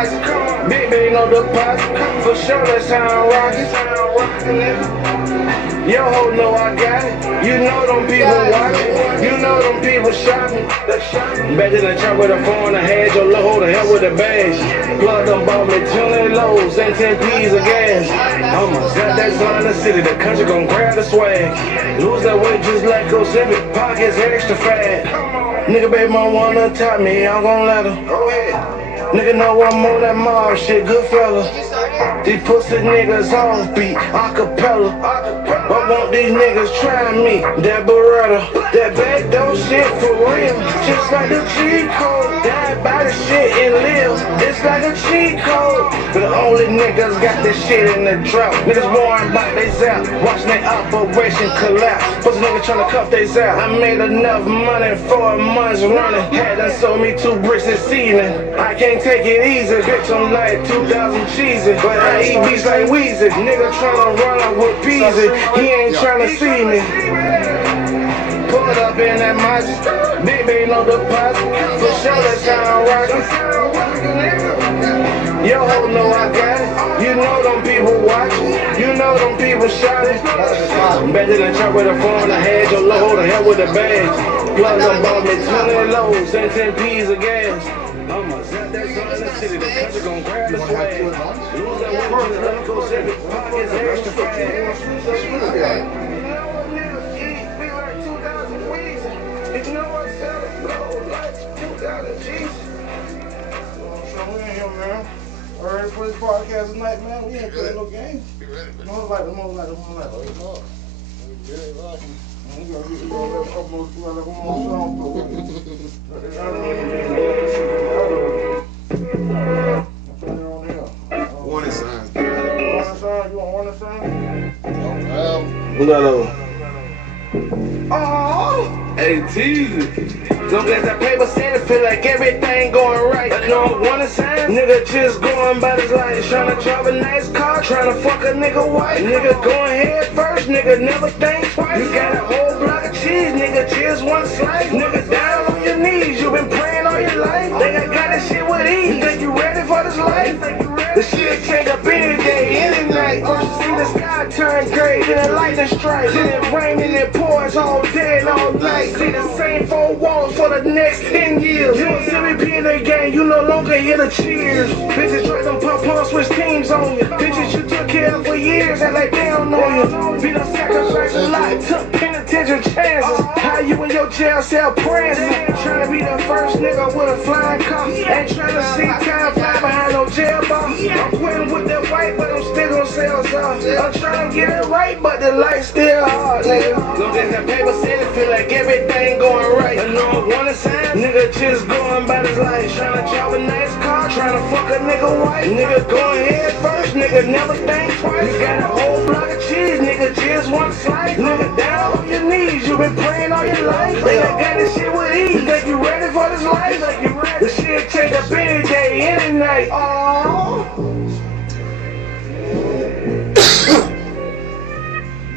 mice. Big baby no deposit. For sure that's how I'm rockin'. Yo ho know I got it. You know them people watching. You know them people shopping. Back in the trap with a phone, I had your low hold the hell with the bags. Plug them bought me 20 lows and 10 P's of gas. Almost got that sign in the city, the country gon' grab the swag. Lose that weight just like Osibic, pockets extra fat. Nigga baby mom wanna top me, I'm gon' let her. Go ahead. Nigga know I'm on that mob shit, good fella. These pussy niggas off beat, acapella. Why won't these niggas try me? That Beretta, that back door shit for real. Just like a cheat code. Die by the shit and live. It's like a cheat code. But the only niggas got this shit in the drought. Niggas worrying about they zap, watching their operation collapse. Pussy nigga tryna cuff they zap. I made enough money for a month's running. Had done sold me 2 bricks this evening. I can't take it easy, bitch, I'm like 2,000 cheesy. But I eat beats like Weezy. Nigga tryna run up with Peasy. He ain't tryna see me. Pull it up in that mice. Big baby no deposit. For sure that's how I'm rockin'. Yo ho know I got it. You know them people watching. You know them people shouting. Back to the trap with a phone, I had your low the hell with the bags. Plug them bought me 20 lows and 10 P's of gas. Almost got that gun in the city, the country gon' grab the swag. Lose that weight, just let go civic, pockets extra fat. You know niggas eat, be like 2,000 weeks. You know I sell it, blow like 2,000 G's. So we in here, man. Ready for this podcast tonight, man? We ain't playing no games. More light. We gonna get a couple more songs. Warning signs. Warning sign? You want warning sign? Who got over? Oh, hey, teasy. Don't get that paper saying feel like everything going right. I know I'm warning sign. Nigga just going by his life. Tryna drive a nice car, tryna fuck a nigga wife. Nigga going head first, nigga never think twice. You got a whole block of cheese, nigga just one slice. Nigga down on your knees, you been praying all your life. Nigga got that shit with ease. You think you ready for this life? The shit change up any day, any night. First you see the sky turn gray, then the lightning strike. Then it rain and it pours all day and all night. See the same 4 walls for the next 10 years. You don't see me be in the game, you no longer hear the cheers. Bitches try to pop on, switch teams on you. Bitches you took care of for years, and like they don't know you. Be the sacrifice a lot, took penitentiary chances. How you in your jail cell prancing? Trying to be the first nigga with a flying car. Ain't trying to see time fly behind no jail bar. I'm quitting with that white, but I'm still gon' sell some. I'm trying to get it right, but the life's still hard, nigga. Look at that paper said it feel like everything going right. I know I wanna sign. Nigga just going by his life. Trying to drive a nice car, trying to fuck a nigga wife. Nigga going head first, nigga never think twice. You got a whole block of cheese, nigga just one slice. Nigga down on your knees, you been praying all your life. Nigga got this shit with ease. You think you ready for this life? The shit change up any day, any night. Oh.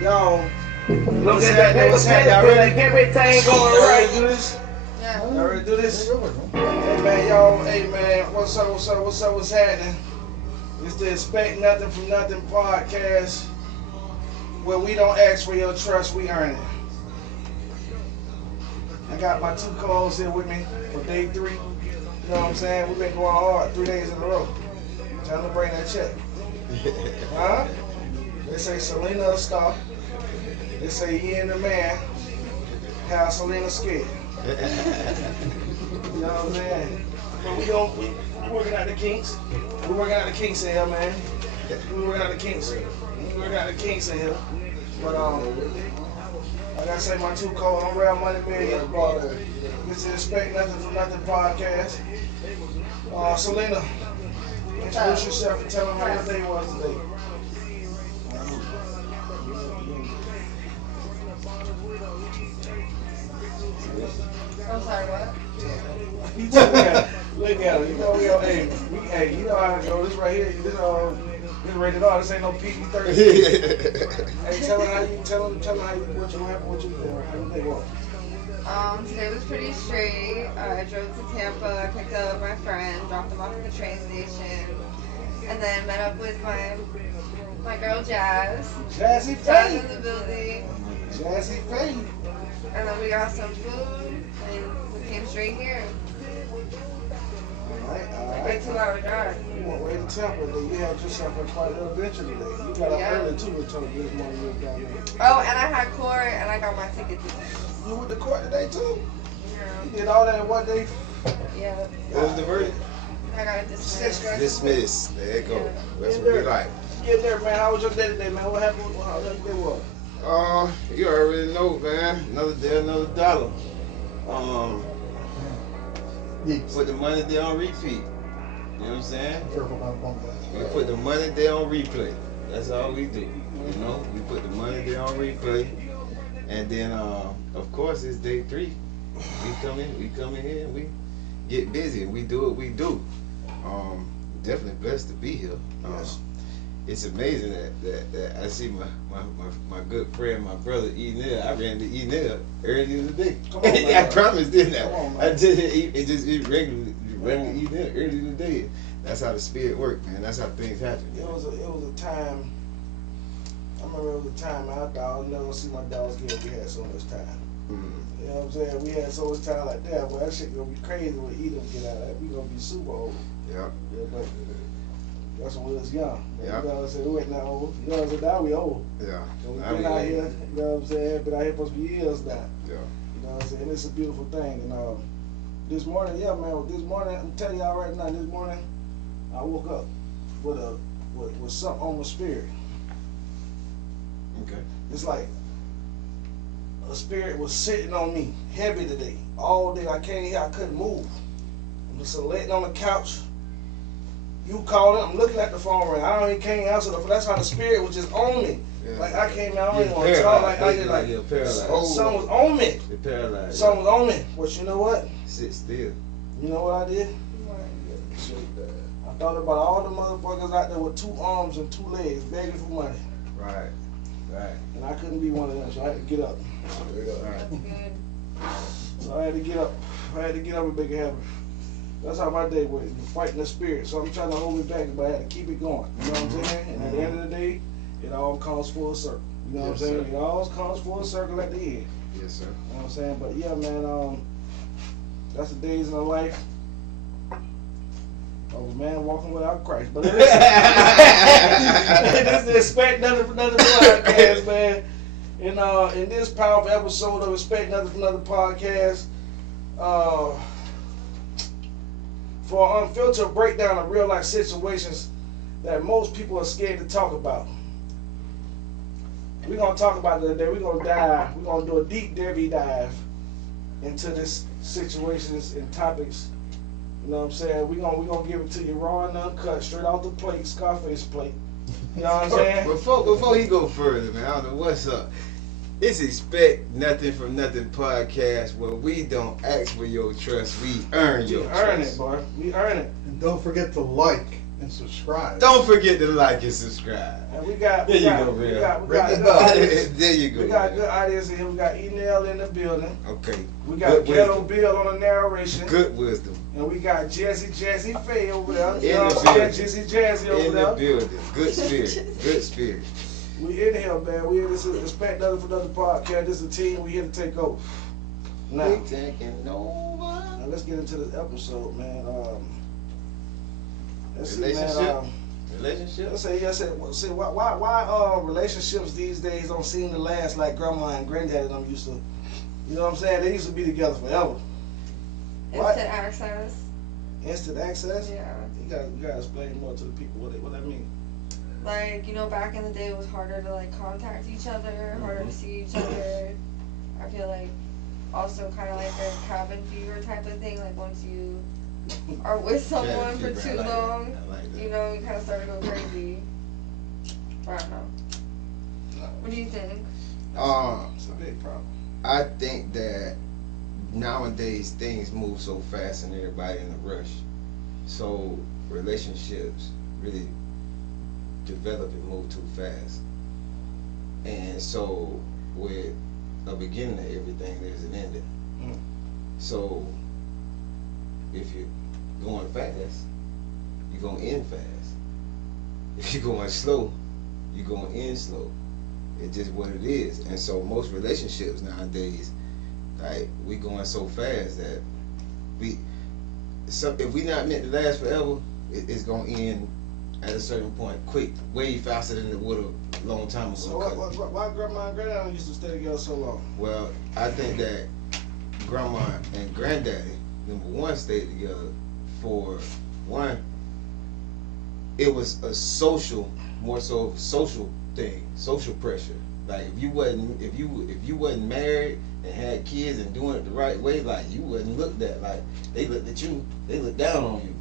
Yo, Look at that paper say it feel like everything going right. Do this? Yeah. Y'all ready to do this? Hey man, y'all, hey man, what's up, what's happening? It's the Expect Nothin from Nothin Podcast, where we don't ask for your trust, we earn it. I got my 2 co-hosts here with me for day 3. You know what I'm saying? We've been going hard 3 days in a row. Trying to bring that check. Huh? They say Selena a star. They say Ian the man. How Selena scared. You know what I'm saying? But we working out the kinks. We working out the kinks in here, man. We working out the kinks. We working out the kinks in here. But like I say, my 2 co-hosts, I'm Rell Money Million. This is Expect Nothin from Nothin Podcast. Selena, introduce yourself and tell them how your day was today. I'm sorry, what? Look at him. You know we on hey, you know how it goes. This right here, this rated R. This ain't no PG-13. Hey, tell them how you what you happened, what you doing, how you think was. Today was pretty straight. I drove to Tampa, picked up my friend, dropped him off at the train station, and then met up with my girl Jazz. Jazzy Jazz Faye. in the building, Jazzy Faye. and then we got some food, and we came straight here. Alright, Like alright. a 2-hour drive. You went way to Tampa, then you had yourself a quite a little adventure today. You got up Yeah. early too and told me this morning you was down there. Oh, and I had court, and I got my ticket today. You went to court today too? Yeah. You did all that in one day? Yeah. What was the verdict? I got it dismissed. Dismissed. There you go. Yeah. That's what we like. Get there, man. How was your day today, man? What happened? How your day was? You already know, man. Another day, another dollar. Put the money there on repeat. You know what I'm saying? We put the money there on replay. That's all we do. You know, we put the money there on replay, and then of course it's day 3. We come in here, and we get busy, and we do what we do. Definitely blessed to be here. Yes. It's amazing that I see my good friend, my brother Enel. I ran to Enel early in the day. Come on, man. I promised, didn't I? Come on, man. I did it regularly. Ran to Enel early in the day. That's how the spirit works, man. That's how things happen. It was a time. I remember it was a time I thought I was never gonna see my dogs get. We had so much time. You know what I'm saying? We had so much time like that. Well, that shit gonna be crazy when Edom get out of that. We gonna be super old. Yeah. Yeah, but that's when we was young. Yeah. You know what I'm saying? We ain't that old. You know what I'm saying? Now we old. Yeah. So we I been mean, out here. You know what I'm saying? Been out here for some years now. Yeah. You know what I'm saying? It's a beautiful thing. And this morning, yeah, man. This morning, I'm telling y'all right now. This morning, I woke up with something on my spirit. Okay. It's like a spirit was sitting on me heavy today. All day I came here, I couldn't move. I'm just laying on the couch. You calling, I'm looking at the phone ring. I don't even can't answer the phone. That's how the spirit was just on me. Yeah. Like I came out, I don't You're even want to talk. Like I paralyzed. just like You're paralyzed. something was on me. You're paralyzed. Something was on me. But you know what? Sit still. You know what I did? I thought about all the motherfuckers out there with 2 arms and 2 legs begging for money. Right. Right. And I couldn't be one of them, so I had to get up. Right. That's good. So I had to get up. I had to get up and make it happen. That's how my day was, fighting the spirit. So I'm trying to hold it back, but I had to keep it going. You know what I'm saying? And at the end of the day, it all comes full circle. You know what I'm Yes, saying? sir. It all comes full circle at the end. Yes, sir. You know what I'm saying? But yeah, man, that's the days in the life of a man walking without Christ. But it is, this is Expect Nothin from Nothin Podcast, man. And in this powerful episode of Expect Nothin from Nothin Podcast, for an unfiltered breakdown of real life situations that most people are scared to talk about. We're gonna talk about it today. We're gonna do a deep dive into this situations and topics. You know what I'm saying? We're gonna give it to you raw and uncut, straight off the plate, Scarface plate. You know what I'm saying? Before he go further, man, I don't know what's up. It's Expect Nothin from Nothin Podcast, where we don't ask for your trust, we earn your We earn trust. it, boy. We earn it. And don't forget to like and subscribe. Don't forget to like and subscribe. And we got There you go, we Rell. got Break good it down. ideas. There you go. We got man. good ideas in here. We got Enel in the building. Okay. We got Good Ghetto wisdom. Bill on the narration. Good wisdom. And we got Jazzy Faye over there. In You know the what I'm saying? building. Jazzy over In there. the building. Good spirit. Good spirit. We in here, man. We in this Expect Nothin for Nothin podcast. This is a team. We here to take over. Now, We taking over. now let's get into this episode, man. Let's see, Relationship? man. Relationship? Let's say why relationships these days don't seem to last like grandma and granddaddy them used to. You know what I'm saying? They used to be together forever. What? Instant access. Instant access? Yeah. You gotta explain more to the people what that mean. Like, you know, back in the day it was harder to like contact each other, harder to see each other. I feel like also kind of like a cabin fever type of thing. Like once you are with someone for Cabin too fever, I like long, that. I like that. you know, you kind of start to go crazy. I don't know. What do you think? It's a big problem. I think that nowadays things move so fast and everybody in a rush. So relationships really develop and move too fast. And so with a beginning of everything, there's an ending. So if you're going fast, you're going to end fast. If you're going slow, you're going to end slow. It's just what it is. And so most relationships nowadays, like, we going so fast that if we not meant to last forever, it's going to end at a certain point quick, way faster than it would have a long time ago. So why grandma and granddaddy used to stay together so long? Well, I think that grandma and granddaddy, number one, stayed together for one. It was a social, more so social thing, social pressure. Like if you wasn't married and had kids and doing it the right way, like you wasn't looked at. Like they looked at you, they looked down on you.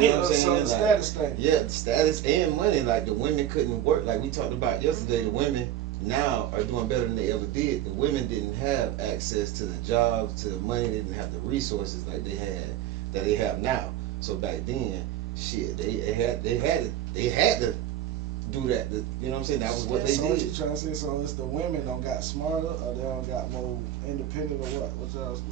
You know what I'm saying? So the like, status thing. Yeah, the status and money. Like the women couldn't work. Like we talked about yesterday, the women now are doing better than they ever did. The women didn't have access to the jobs, to the money. They didn't have the resources like they have now. So back then, shit, they had to do that. You know what I'm saying? That was what they So did. what you trying to say? So it's the women don't got smarter, or they don't got more independent, or what? What else?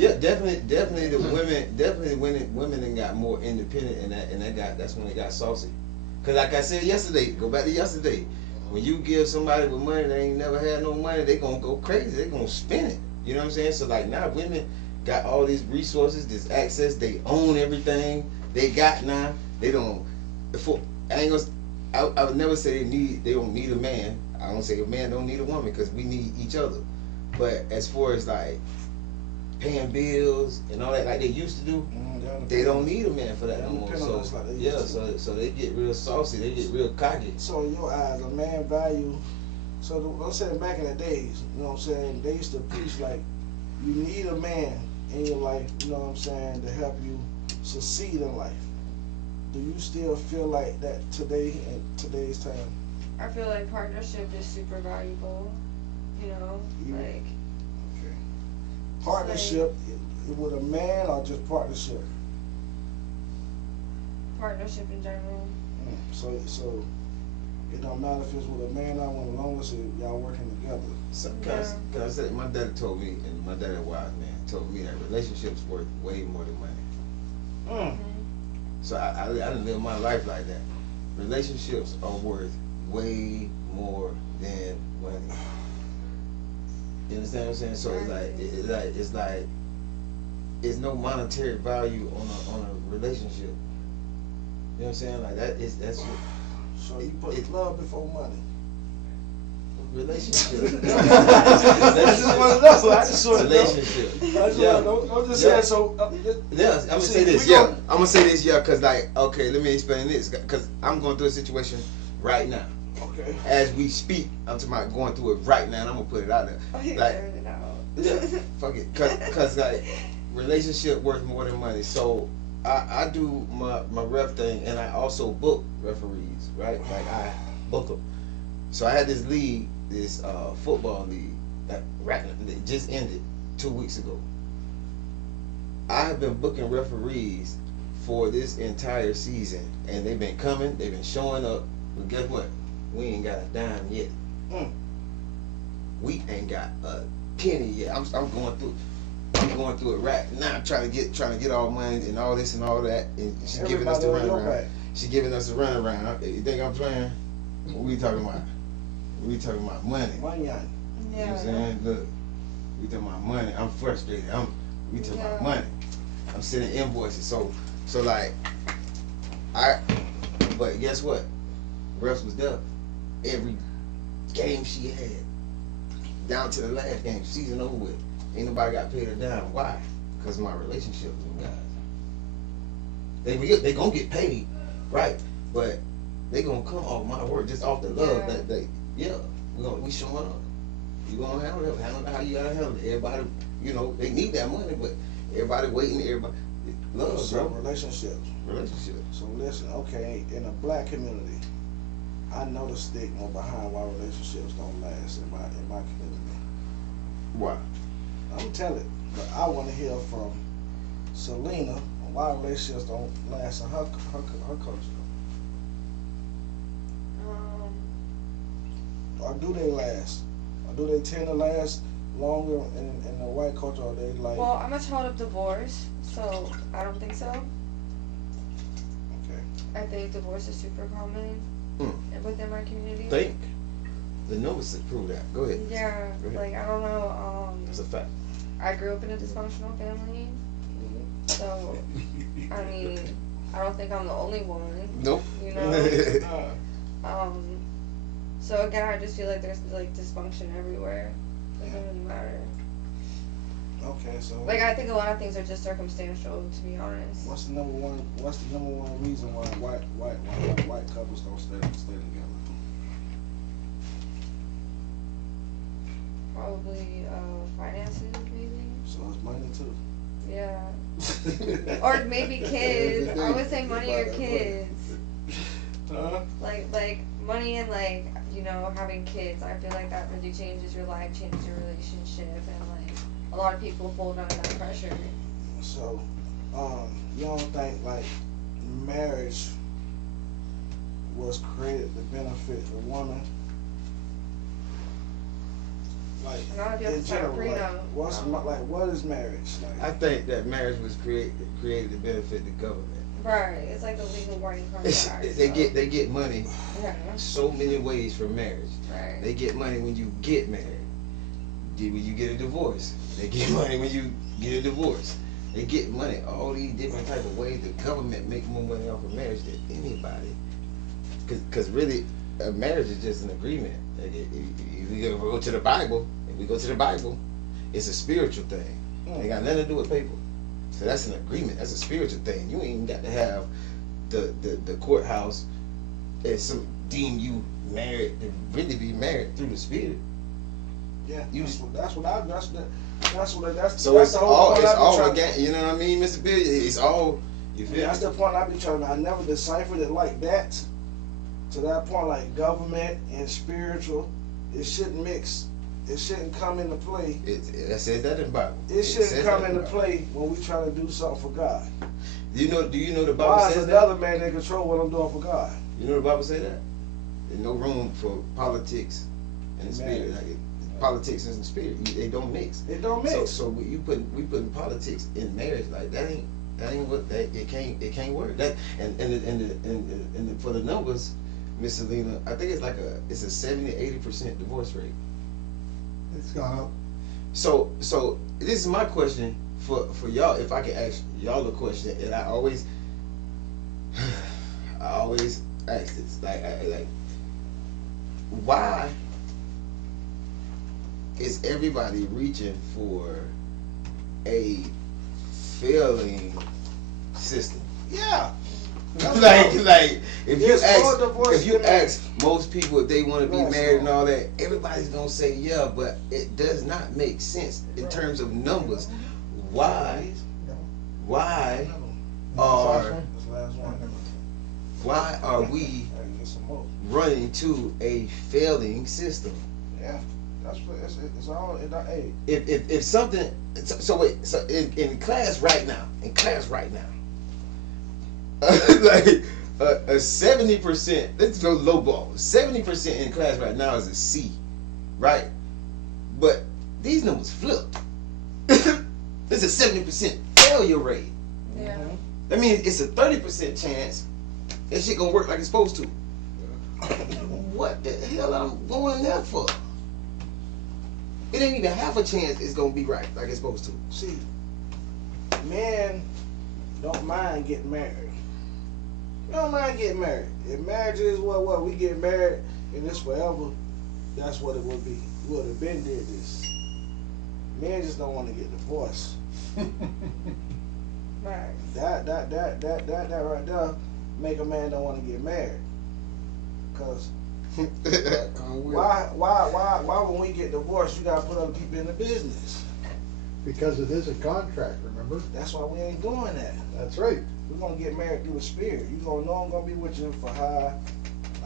Yeah, definitely the women that got more independent, and that's when they got saucy. Cause like I said yesterday, go back to yesterday, when you give somebody with money that ain't never had no money, they gonna go crazy. They gonna spend it. You know what I'm saying? So like now women got all these resources, this access. They own everything. They got now. They don't. I would never say they don't need a man. I don't say a man don't need a woman because we need each other. But as far as like paying bills and all that like they used to do, they don't need a man for that no more. So so they get real saucy. They get real cocky. So in your eyes, a man value. So I'm saying back in the days, you know what I'm saying, they used to preach like you need a man in your life, you know what I'm saying, to help you succeed in life. Do you still feel like that today, in today's time? I feel like partnership is super valuable, you know, like. Okay. Partnership with a man or just partnership? Partnership in general. So it don't matter if it's with a man or with a long as y'all working together. So, cause I said my daddy told me, and my daddy, a wise man, told me that relationships worth way more than money. So I didn't live my life like that. Relationships are worth way more than money. You understand what I'm saying? So it's like it's no monetary value on a relationship. You know what I'm saying? Like that's what. So you put love before money. Relationship. I just want to know. I just want to know. Relationship. Don't just say so. Yeah, I'm gonna say this. Yeah, I'm gonna say this. Yeah, cause like, okay, let me explain this. Cause I'm going through a situation right now. Okay. As we speak, I'm talking about going through it right now, and I'm gonna put it out there. Like, yeah, fuck it. Cause like, relationship worth more than money. So I do my ref thing, and I also book referees, right? Like I book them. So I had this league, this football league that just ended 2 weeks ago. I have been booking referees for this entire season, and they've been coming, they've been showing up. But guess what? We ain't got a dime yet. We ain't got a penny yet. I'm going through it right now, trying to get all money and all this and all that. And she's giving us the runaround. She's giving us the runaround. You think I'm playing? What we talking about? We talking about money. Money. You know what I'm saying? Look, we talking about money. I'm frustrated. We talking about money. I'm sending invoices. So like, but guess what? Refs was there. Every game she had, down to the last game, season over with. Ain't nobody got paid a dime. Why? Because of my relationship with them guys. They gonna get paid, right? But they gonna come off my work, just off the love that they. Yeah, we showing up. You gonna handle it how you gotta handle it. Everybody, they need that money, but everybody waiting. Everybody love, So bro. relationships. So listen, okay, in a black community, I know the stigma behind why relationships don't last in my community. Why? I'm telling, but I want to hear from Selena on why relationships don't last in her culture. Or do they last? Or do they tend to last longer in the white culture, or they like? Well, I'm a child of divorce, so I don't think so. Okay. I think divorce is super common within my community. Think the numbers prove that. Go ahead. Yeah, Go ahead. like I don't know. That's a fact. I grew up in a dysfunctional family, so I mean, I don't think I'm the only one. Nope. You know. So again, I just feel like there's like dysfunction everywhere. It doesn't really matter. Okay, so Like I think a lot of things are just circumstantial, to be honest. what's the number one reason why white couples don't stay together? Probably finances, maybe. So it's money too. Yeah. Or maybe kids. I would say money or kids. Huh? Like money and like, you know, having kids. I feel like that really changes your life, changes your relationship, and like a lot of people fold under that pressure. So, you don't think like marriage was created to benefit the woman? Like Not if you have in to sign a general, like, prenup. what is marriage? I Like, think that marriage was created to benefit the government. Right. It's like a legal writing contract. They get money Yeah. so many ways from marriage. Right. They get money when you get married. When you get a divorce, they get money when you get a divorce. They get money all these different type of ways. The government make more money off of marriage than anybody. Cause really, a marriage is just an agreement. Like, if we go to the Bible, it's a spiritual thing. It ain't got nothing to do with paper. So that's an agreement. That's a spiritual thing. You ain't even got to have the courthouse and some deem you married to really be married through the spirit. yeah, You that's so the it's whole all point I be trying- organic. You know what I mean, Mr. Bill? It's all. You feel? Yeah, that's the point I be trying to. I never deciphered it like that. To that point, like government and spiritual, it shouldn't mix. It shouldn't come into play. It says that in the Bible. It shouldn't says come that in into the Bible. play when we trying to do something for God. Do you know the Bible Why is says that? another man in control what I'm doing for God? You know the Bible say that? There's no room for politics and the spirit. Amen. Like politics and the spirit, they don't mix. It don't mix. So we putting politics in marriage, like that ain't what it can't work. That and for the numbers, Miss Selena, I think it's a 70-80% divorce rate. It's gone up. So this is my question for y'all. If I can ask y'all a question, and I always ask this, like why is everybody reaching for a failing system? Yeah. like if There's more divorce you than ask most people if they want to be Right, married so- and all that, everybody's gonna say yeah, but it does not make sense in terms of numbers. Why are This last one. why are we I can get some more. running to a failing system? Yeah. That's what it's all. Hey. If something, so in class right now, like a 70%, let's go low ball. 70% in class right now is a C, right? But these numbers flip. It's a 70% failure rate. Yeah. That means it's a 30% chance that shit gonna work like it's supposed to. What the hell I'm going there for? It ain't even half a chance it's gonna be right like it's supposed to. See, men don't mind getting married. We don't mind getting married. If marriage is what we get married and it's forever, that's what it would be. We would have been did this. Men just don't want to get divorced. Right. That right there make a man don't want to get married. Cause why when we get divorced you gotta put other people in the business? Because it is a contract, remember? That's why we ain't doing that. That's right. We're gonna get married through the spirit. You gonna know I'm gonna be with you for how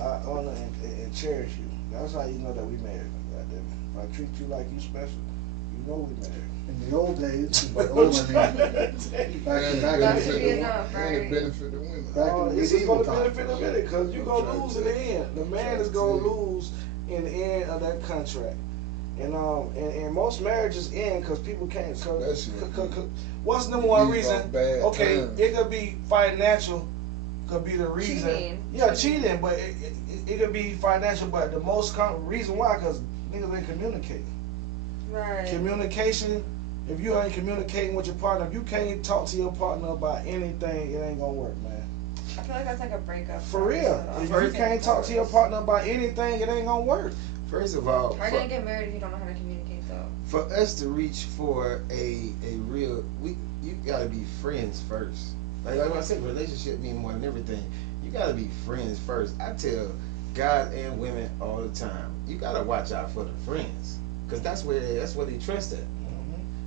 I honor and cherish you. That's how you know that we married. Goddamn it. If I treat you like you special, you know we married. In the old days, by old I mean back That should be in enough, And it right? benefit the women. Back in This is medieval for the benefit times. of it, because you're gonna lose in the end. The man is gonna lose in the end of that contract. And most marriages end because people can't. That shit. What's the number one You reason? on bad Okay, terms. it could be financial. Could be the reason. Cheating. Yeah, cheating, but it could be financial. But the most reason why, because niggas ain't communicating. Right. Communication. If you ain't communicating with your partner, if you can't talk to your partner about anything, it ain't gonna work, man. I feel like that's like a breakup. For real. If you can't talk to your partner about anything, it ain't gonna work. First of all, How are you gonna get married if you don't know how to communicate though? for us to reach for a real, you gotta be friends first. Like I said, relationship mean more than everything. You gotta be friends first. I tell guys and women all the time, you gotta watch out for the friends, cause that's where they trust at.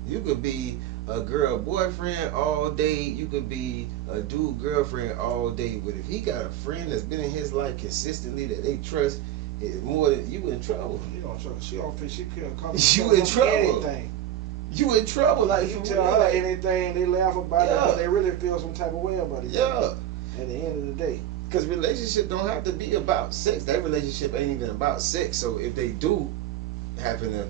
You could be a girl boyfriend all day. You could be a dude girlfriend all day. But if he got a friend that's been in his life consistently that they trust, it more than you in trouble. You don't trust. She don't think she could come. You in trouble. Anything. You in trouble. Like You for tell real, her like, anything, they laugh about it, Yeah. but they really feel some type of way about it. yeah. At the end of the day. Because relationship don't have to be about sex. That relationship ain't even about sex. So if they do happen to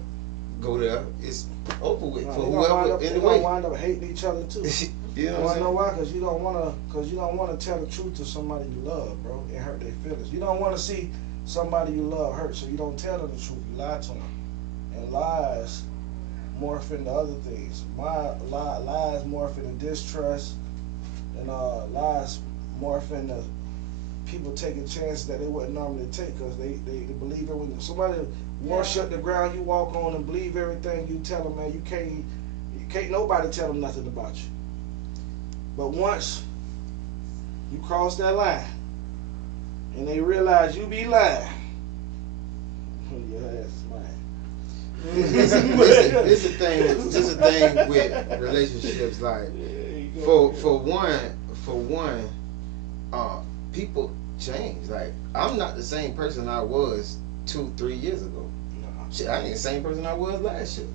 go there, it's over with for whoever in the They way. wind up hating each other too. You know You what I'm know saying? why? Because you don't wanna tell the truth to somebody you love, bro. It hurt their feelings. You don't wanna see somebody you love hurt, so you don't tell them the truth. You lie to them, and lies morph into other things. Lies morph into distrust, and lies morph into people taking chances that they wouldn't normally take because they believe it. When somebody worship the ground you walk on and believe everything you tell them, man, you can't nobody tell them nothing about you. But once you cross that line and they realize you be lying, your ass is mine. It's the thing with relationships. Like for one, people change. Like I'm not the same person I was 2-3 years ago. Shit, I ain't the same person I was last year.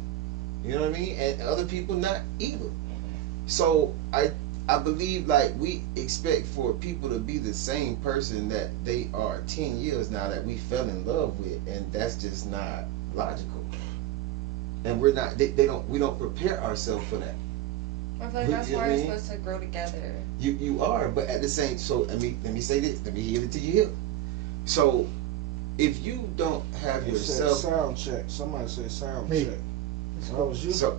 You know what I mean? And other people not either. So I believe like we expect for people to be the same person that they are 10 years now that we fell in love with, and that's just not logical. And we're not. We don't prepare ourselves for that. I feel like that's why you're supposed to grow together. You are, but at the same. So let me say this. Let me give it to you here. So if you don't have yourself. Sound check. Somebody say sound Me. check. That was you. So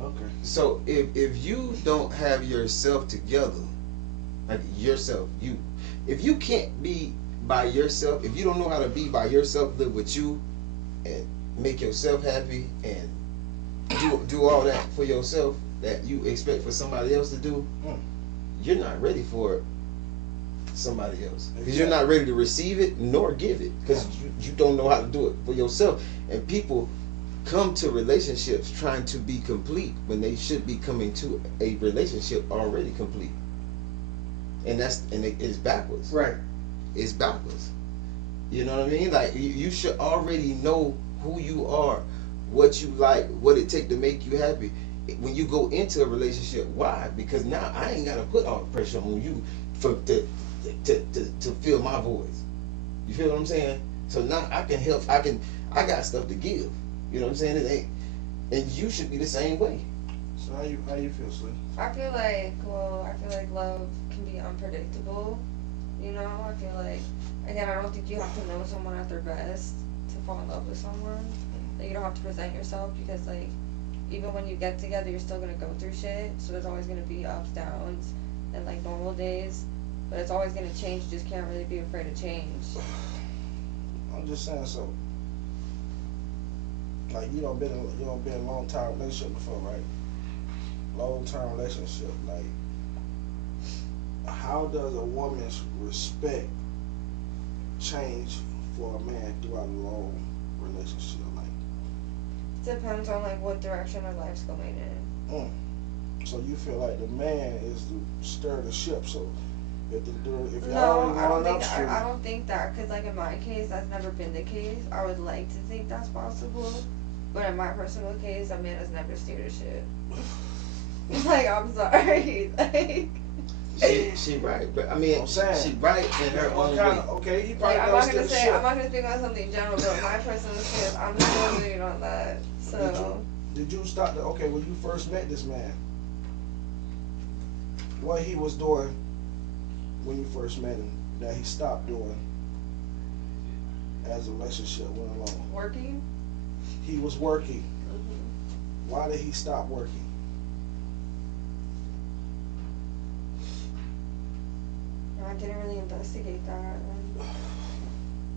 Okay. So if you don't have yourself together, like yourself, if you can't be by yourself, if you don't know how to be by yourself, live with you, and make yourself happy, and do all that for yourself that you expect for somebody else to do, you're not ready for somebody else, because you're not ready to receive it nor give it, because you don't know how to do it for yourself. And people come to relationships trying to be complete when they should be coming to a relationship already complete, and it's backwards. Right. It's backwards. You know what I mean? Like you should already know who you are, what you like, what it take to make you happy when you go into a relationship. Why? Because now I ain't gotta put all the pressure on you to fill my voice. You feel what I'm saying? So now I can help. I got stuff to give. You know what I'm saying? It ain't, and you should be the same way. So how you feel, Selena? I feel like love can be unpredictable. You know, I feel like, again, I don't think you have to know someone at their best to fall in love with someone. Like, you don't have to present yourself, because like, even when you get together, you're still gonna go through shit. So there's always gonna be ups, downs, and like normal days. But it's always gonna change. You just can't really be afraid of change. I'm just saying, so like you don't been in a long time relationship before, right? Long term relationship, like how does a woman's respect change for a man throughout a long relationship? Like Depends on like what direction her life's going in. So you feel like the man is to stir the ship. So if you're No, already I don't going think upstream, I don't think that, because like in my case, that's never been the case. I would like to think that's possible, but in my personal case, a man has never steered a ship. Like, I'm sorry, like. She right, but I mean, I'm saying. she right in her What own kind way. of, okay, he probably Like, I'm knows not gonna still say, shit. I'm not gonna speak on something general, but my personal experience, I'm still waiting on that. So, Did you start the, okay, when you first met this man, what he was doing when you first met him that he stopped doing as the relationship went along? working. He was working. Why did he stop working? I didn't really investigate that. And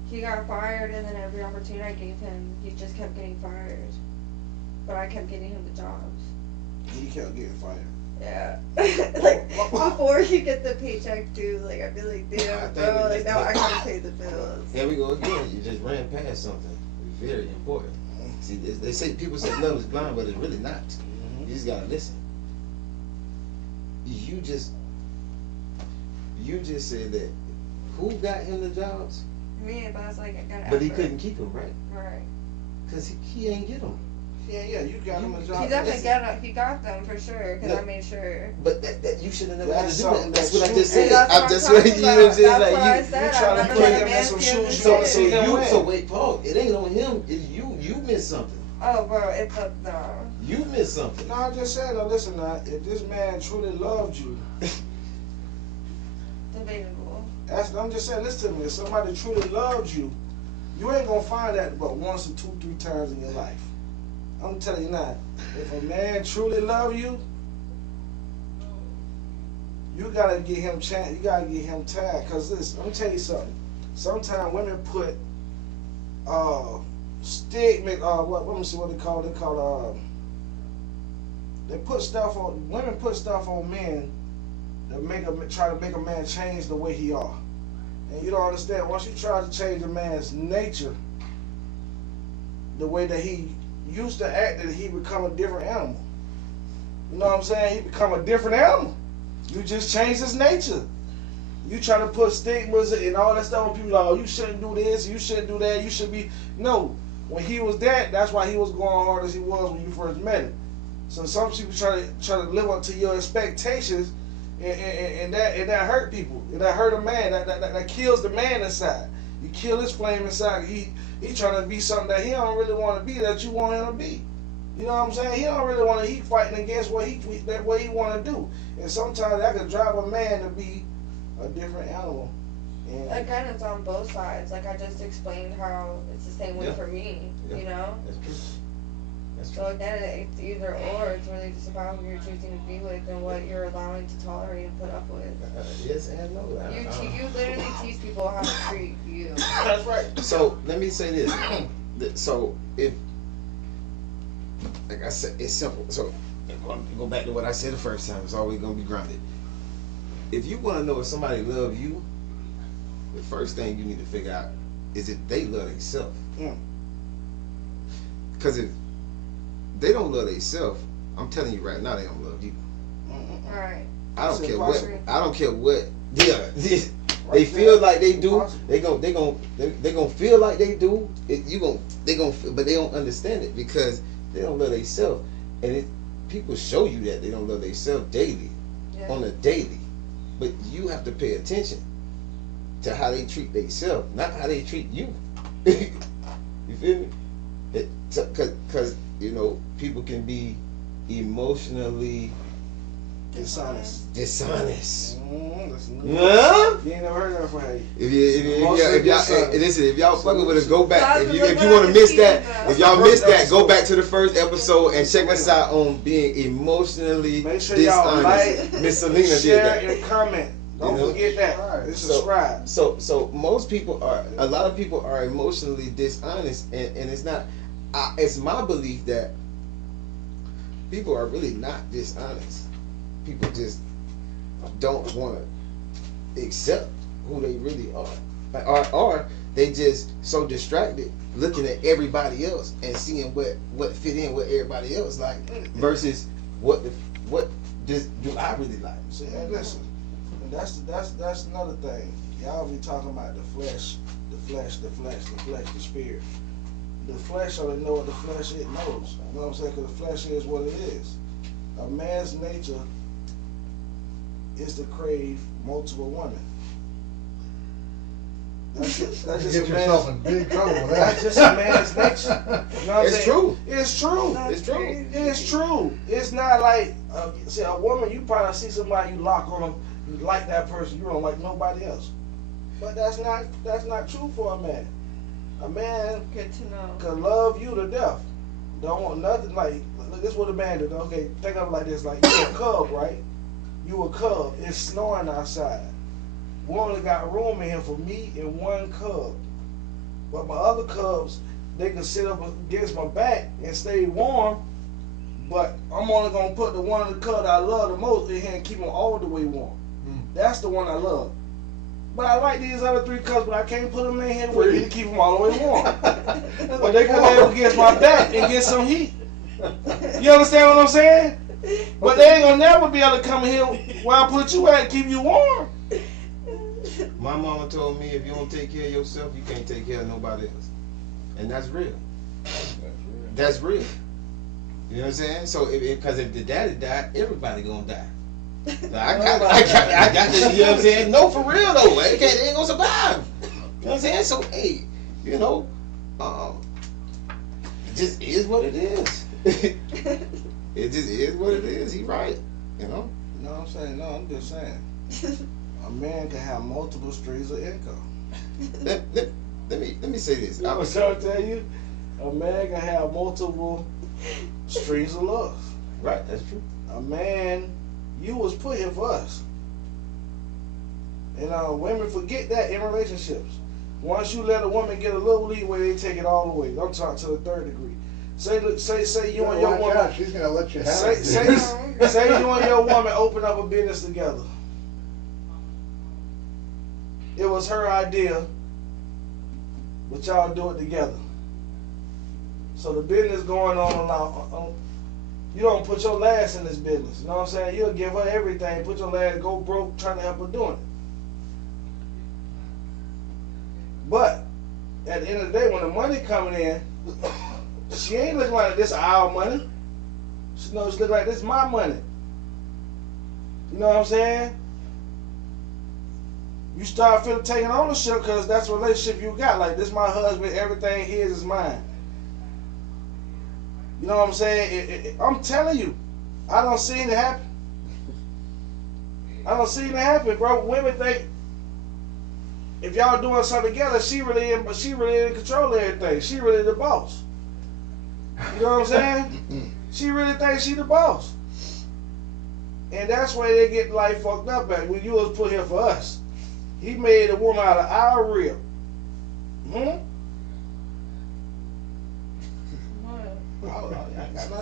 he got fired, and then every opportunity I gave him, he just kept getting fired. But I kept getting him the jobs. He kept getting fired. Yeah. Like, before you get the paycheck due, like, I'd be like, I damn, think bro, we like, just- now I gotta pay the bills. Here we go again. You just ran past something very important. See, they say people say love is blind, but it's really not. You just gotta listen. You just said that. Who got him the jobs? Me, but it's like, I gotta But he effort. couldn't keep them, right? Right. Cause he ain't get them. Yeah, you got him a job. He definitely Listen, he got them for sure, because I Look. made sure. But that you should have never had to That's do that. something That's that what I you- just said. And that's what I'm That's talking what you know what I'm saying. about. Like That's what I you. said. you trying I'm to never put let a him in man some steal the shoes shit. you don't see him you in. so wait, Paul. It ain't on him. It's you. You missed something. Oh, bro, it's a, no. You missed something. No, I'm just saying, now listen now, if this man truly loved you, Debatable. I'm just saying, listen to me, if somebody truly loves you, you ain't gonna find that but once or 2-3 times in your life. I'm telling you now, if a man truly love you, you gotta get him chance, you gotta get him time. Cause listen, let me tell you something. Sometimes women put stigma, let me see what they call it. They put stuff on women. Put stuff on men that try to make a man change the way he are. And you don't understand. Once you try to change a man's nature, the way that he used to act, that he become a different animal. You know what I'm saying? He become a different animal. You just change his nature. You try to put stigmas and all that stuff on people. Like, oh, you shouldn't do this. You shouldn't do that. You should be. No. When he was that, that's why he was going hard as he was when you first met him. So some people try to live up to your expectations, and that hurt people. And that hurt a man. That kills the man inside. You kill his flame inside. He trying to be something that he don't really want to be, that you want him to be. You know what I'm saying? He don't really want to. He fighting against what he want to do. And sometimes that could drive a man to be a different animal. And Again, it's on both sides. Like, I just explained how it's the same way Yeah. for me, Yeah. you know? That's true. That's true. So again, it's either or. It's really just about who you're choosing to be with and what you're allowing to tolerate and put up with. Yes and no. You literally teach people how to treat you. that's right. So let me say this. So if, like I said, it's simple. So go back to what I said the first time. It's always gonna be grounded. If you want to know if somebody loves you, the first thing you need to figure out is if they love themselves. Because if they don't love themselves, I'm telling you right now, they don't love you. Right. I don't It's care what. impossible. I don't care what. Yeah, they Right feel there. like they do. Impossible. They gonna feel like they do. But they don't understand it because they don't love themselves. And people show you that they don't love themselves daily, Yeah. on a daily. But you have to pay attention to how they treat themselves, not how they treat you. You feel me? Because you know people can be emotionally Dishonest. dishonest. That's Huh? You ain't never heard that before, have you? If y'all fucking with us, go back. Guys, If you look want to at miss the that, team, if y'all though. missed that, First go back episode. to the first episode and check us out on being emotionally Make sure y'all dishonest. like, Miss Selena did share, that. and comment. Don't You know? forget that. Right. And So- subscribe. So most people are, a lot of people are emotionally dishonest, and it's not. It's my belief that people are really not dishonest. People just don't want to accept who they really are, or they just so distracted looking at everybody else and seeing what fit in with everybody else like versus what do I really like. See, hey, listen. And that's another thing. Y'all be talking about the flesh, the spirit. The flesh only know what the flesh it knows. You know what I'm saying? Because the flesh is what it is. A man's nature is to crave multiple women. That's just Get yourself in big trouble with that. that's just a man's nature. You know what I'm It's saying? true. It's true. It's true. It's true. It's not like see a woman. You probably see somebody, you lock on them, you like that person. You don't like nobody else. But that's not true for a man. A man Good to know. can love you to death. Don't want nothing like. Look, this is what a man do. Okay, think of it like this: like you a cub, right? You a cub. It's snowing outside. We only got room in here for me and one cub. But my other cubs, they can sit up against my back and stay warm. But I'm only gonna put the one of the cubs I love the most in here and keep them all the way warm. That's the one I love. But I like these other 3 cubs, but I can't put them in here with me to keep them all the way warm. But they can lay up against my back and get some heat. You understand what I'm saying? But they ain't gonna never be able to come here where I put you at and keep you warm. My mama told me if you don't take care of yourself, you can't take care of nobody else. And that's real. That's real. You know what I'm saying? So, because if the daddy died, everybody gonna die. So I got this, you know what I'm saying? No, for real though. They ain't gonna survive. You know what I'm saying? So, hey, you know, it just is what it is. It just is what it is. He right, you know? You know what I'm saying? No, I'm just saying. A man can have multiple streams of income. Let me say this. I was trying to tell you, a man can have multiple streams of love. Right, that's true. A man, you was put here for us. And women forget that in relationships. Once you let a woman get a little leeway, they take it all away. Don't talk to the 3rd degree. Say you and your woman. Out, she's gonna let you have Say you and your woman open up a business together. It was her idea, but y'all do it together. So the business going on, you don't put your last in this business. You know what I'm saying? You'll give her everything, put your last, go broke, trying to help her doing it. But at the end of the day, when the money coming in, she ain't looking like this our money. She knows she look like this is my money. You know what I'm saying? You start feeling taking ownership because that's the relationship you got. Like, this my husband, everything his is mine. You know what I'm saying? I'm telling you, I don't see it happen. I don't see it happen, bro. Women think if y'all doing something together, she really in control of everything. She really the boss. You know what I'm saying? She really thinks she the boss. And that's where they get life fucked up at. When you was put here for us. He made a woman out of our rib. I'm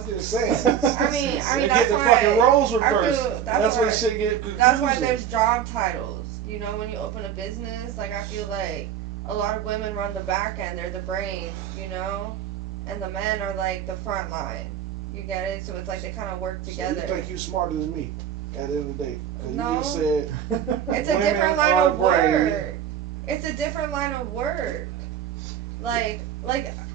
just saying. I mean They that's get the why fucking roles reversed. that's why why shit get confusing. that's why there's job titles. You know, when you open a business, like I feel like a lot of women run the back end, they're the brain, you know, and the men are like the front line. You get it? So it's like they kind of work together. So you think you smarter than me at the end of the day? No. You just said It's a different line of work. It's a different line of work. Like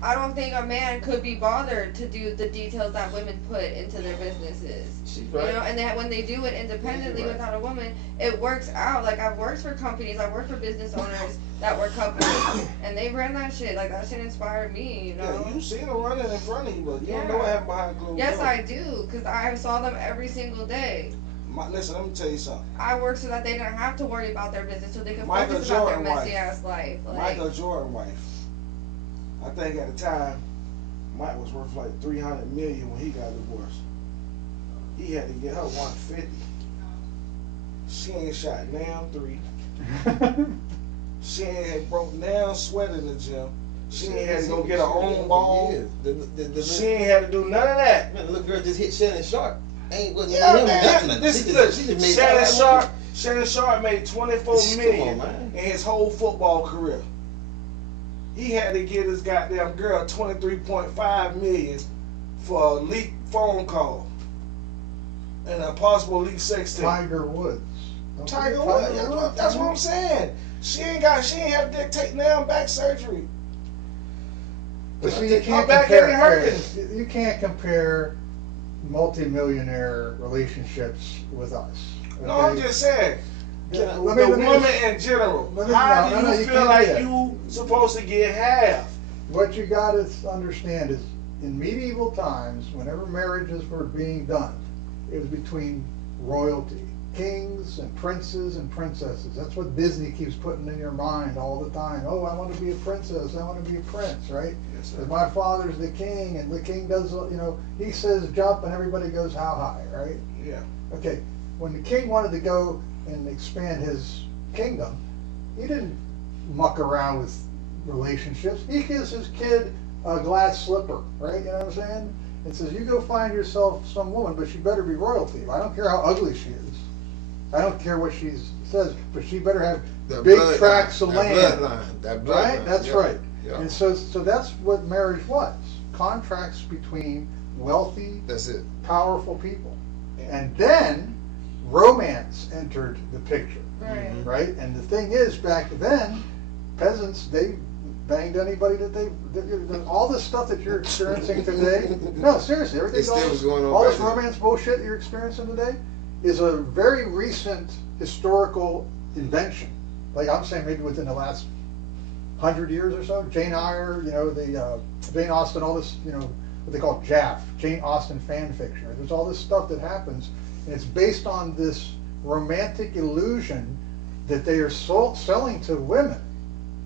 I don't think a man could be bothered to do the details that women put into their businesses. She's right. You know, and when they do it independently without a woman, it works out. Like, I've worked for companies, I've worked for business owners that were companies, and they ran that shit. Like, that shit inspired me, you know? Yeah, you seen them running in front of you, but you don't know what happened behind closed Yes, doors. I do, because I saw them every single day. Listen, let me tell you something. I worked so that they didn't have to worry about their business, so they could Michael focus about their Jordan messy ass life. Like, Michael Jordan wife. I think at the time, Mike was worth like $300 million when he got divorced. He had to get her 150. She ain't shot damn 3. She ain't had broke down sweat in the gym. She ain't had to go get her own ball. She ain't had to do none of that. Man, the little girl just hit Shannon Sharp. Ain't Yeah, him man. nothing. This She is just good. made Shannon that Sharp. Shannon Sharp made $24 million Come on, man. in his whole football career. He had to get his goddamn girl $23.5 million for a leaked phone call and a possible leaked sex tape. Tiger Woods. Don't Tiger forget Woods. That's what I'm saying. She ain't had to take down back surgery. But see, you can't back ain't hurting. you can't compare multimillionaire relationships with us. No, I'm just saying. Yeah, The let me woman just- in general. let me- How no, do no, you you feel can't like do that. you supposed to get half? What you got to understand is, in medieval times, whenever marriages were being done, it was between royalty, kings and princes and princesses. That's what Disney keeps putting in your mind all the time. Oh, I want to be a princess. I want to be a prince, right? Yes, sir. Because my father's the king, and the king does, he says jump, and everybody goes how high, right? Yeah. Okay, when the king wanted to go and expand his kingdom, he didn't muck around with relationships. He gives his kid a glass slipper, right? You know what I'm saying? And says, you go find yourself some woman, but she better be royalty. I don't care how ugly she is. I don't care what she says, but she better have big tracts of land. That bloodline. Right? That's right. Yeah. And so that's what marriage was. Contracts between wealthy, That's it. powerful people. And then romance entered the picture, Right. right? And the thing is, back then, peasants, they banged anybody all this stuff that you're experiencing today. No, seriously, everything It still was going on all this back then. romance bullshit you're experiencing today is a very recent historical invention. Like I'm saying, maybe within the last 100 years or so. Jane Eyre, the Jane Austen, all this, what they call JAF, Jane Austen fan fiction. Right? There's all this stuff that happens, and it's based on this romantic illusion that they are selling to women,